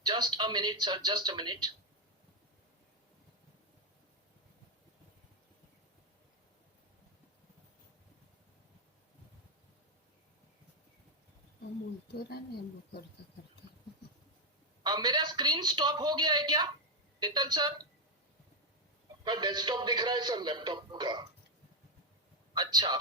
just a minute sir, just a minute. बोलते रहने वो करता करता। मेरा स्क्रीन स्टॉप हो गया है क्या नितिन सर? आपका डेस्कटॉप दिख रहा है सर, लैपटॉप का। अच्छा,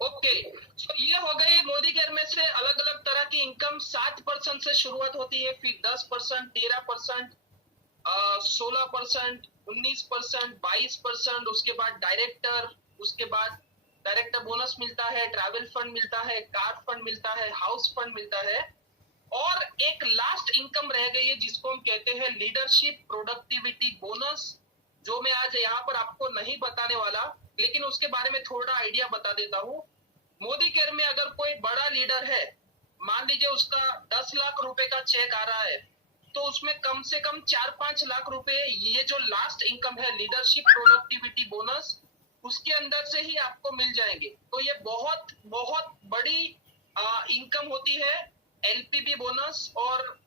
ओके। सो ये हो गई मोदी केयर में से अलग अलग तरह की इनकम। 7% से शुरुआत होती है, फिर 10%, 13%, 16%, 19%, 22%, उसके बाद डायरेक्टर, उसके बाद डायरेक्टर बोनस मिलता है, ट्रैवल फंड मिलता है, कार फंड मिलता है, हाउस फंड मिलता है। और एक लास्ट इनकम रह गई है जिसको हम कहते हैं लीडरशिप प्रोडक्टिविटी बोनस, जो मैं आज यहाँ पर आपको नहीं बताने वाला, लेकिन उसके बारे में थोड़ा आइडिया बता देता हूँ। मोदी केयर में अगर कोई बड़ा लीडर है, मान लीजिए उसका 10 लाख रुपए का चेक आ रहा है, तो उसमें कम से कम 4-5 लाख रुपए ये जो लास्ट इनकम है लीडरशिप प्रोडक्टिविटी बोनस, उसके अंदर से ही आपको मिल जाएंगे। तो ये बहुत बहुत बड़ी इनकम होती है एलपीबी बोनस। और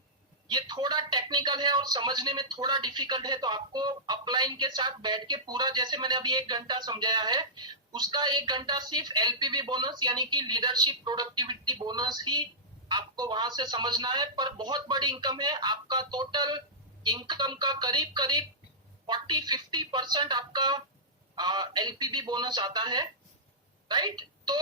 ये थोड़ा टेक्निकल है और समझने में थोड़ा डिफिकल्ट है, तो आपको अपलाइन के साथ बैठ के पूरा, जैसे मैंने अभी 1 घंटा समझाया है, उसका 1 घंटा सिर्फ एलपीबी बोनस यानी कि लीडरशिप प्रोडक्टिविटी बोनस ही आपको वहां से समझना है। पर बहुत बड़ी इनकम है। आपका टोटल इनकम का करीब करीब 40-50% आपका एलपीबी बोनस आता है। राइट, तो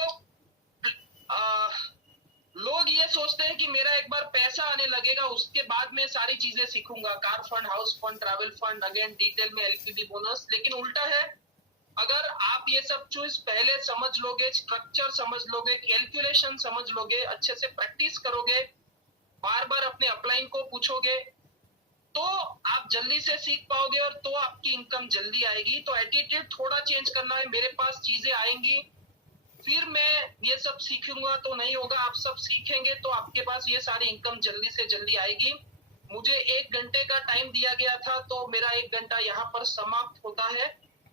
लोग ये सोचते हैं कि मेरा एक बार पैसा आने लगेगा उसके बाद मैं सारी चीजें सीखूंगा, car fund, house fund, travel fund, again detail में एलपीबी बोनस। लेकिन उल्टा है, अगर आप ये सब चीज पहले समझ लोगे, स्ट्रक्चर समझ लोगे, कैलकुलेशन समझ लोगे, अच्छे से प्रैक्टिस करोगे, बार बार अपने अपलाइन को पूछोगे, तो आप जल्दी से सीख पाओगे और तो आपकी इनकम जल्दी आएगी। तो एटीट्यूड थोड़ा चेंज करना है। मेरे पास चीजें आएंगी, फिर मैं ये सब सीखूंगा तो नहीं होगा। आप सब सीखेंगे तो आपके पास ये सारी इनकम जल्दी से जल्दी आएगी। मुझे 1 घंटे का टाइम दिया गया था, तो मेरा 1 घंटा यहाँ पर समाप्त होता है।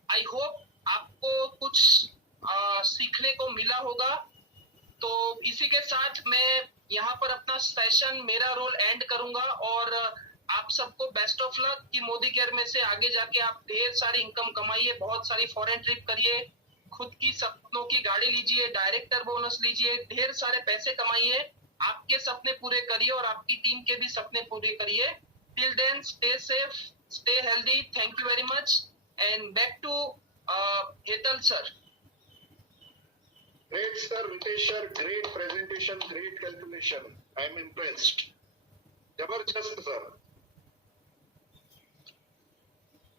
आई होप आपको कुछ सीखने को मिला होगा। तो इसी के साथ मैं यहाँ पर अपना सेशन, मेरा रोल एंड करूंगा। और आप सबको बेस्ट ऑफ लक कि मोदी केयर में से आगे जाके आप ढेर सारी इनकम कमाइए, बहुत सारी फॉरेन ट्रिप करिए, खुद की सपनों की गाड़ी लीजिए, डायरेक्टर बोनस लीजिए, ढेर सारे पैसे कमाइए, आपके सपने पूरे करिए और आपकी टीम के भी सपने पूरे करिए। Till then stay safe, stay healthy. Thank you very much and back to Hetal sir. Great, sir. Ritesh sir, great presentation, great calculation. I am impressed. जबरदस्त sir.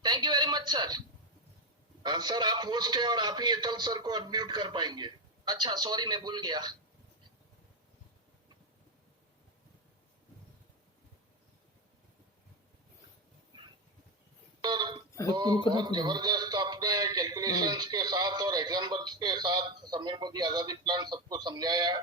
Thank you very much sir. Sir आप host है और आप ही एतल sir को unmute कर पाएंगे. अच्छा sorry मैं भूल गया. बहुत जबरदस्त आपने कैलकुलेशंस के साथ और एग्जाम्पल्स के साथ समीर मोदी आजादी प्लान सबको समझाया.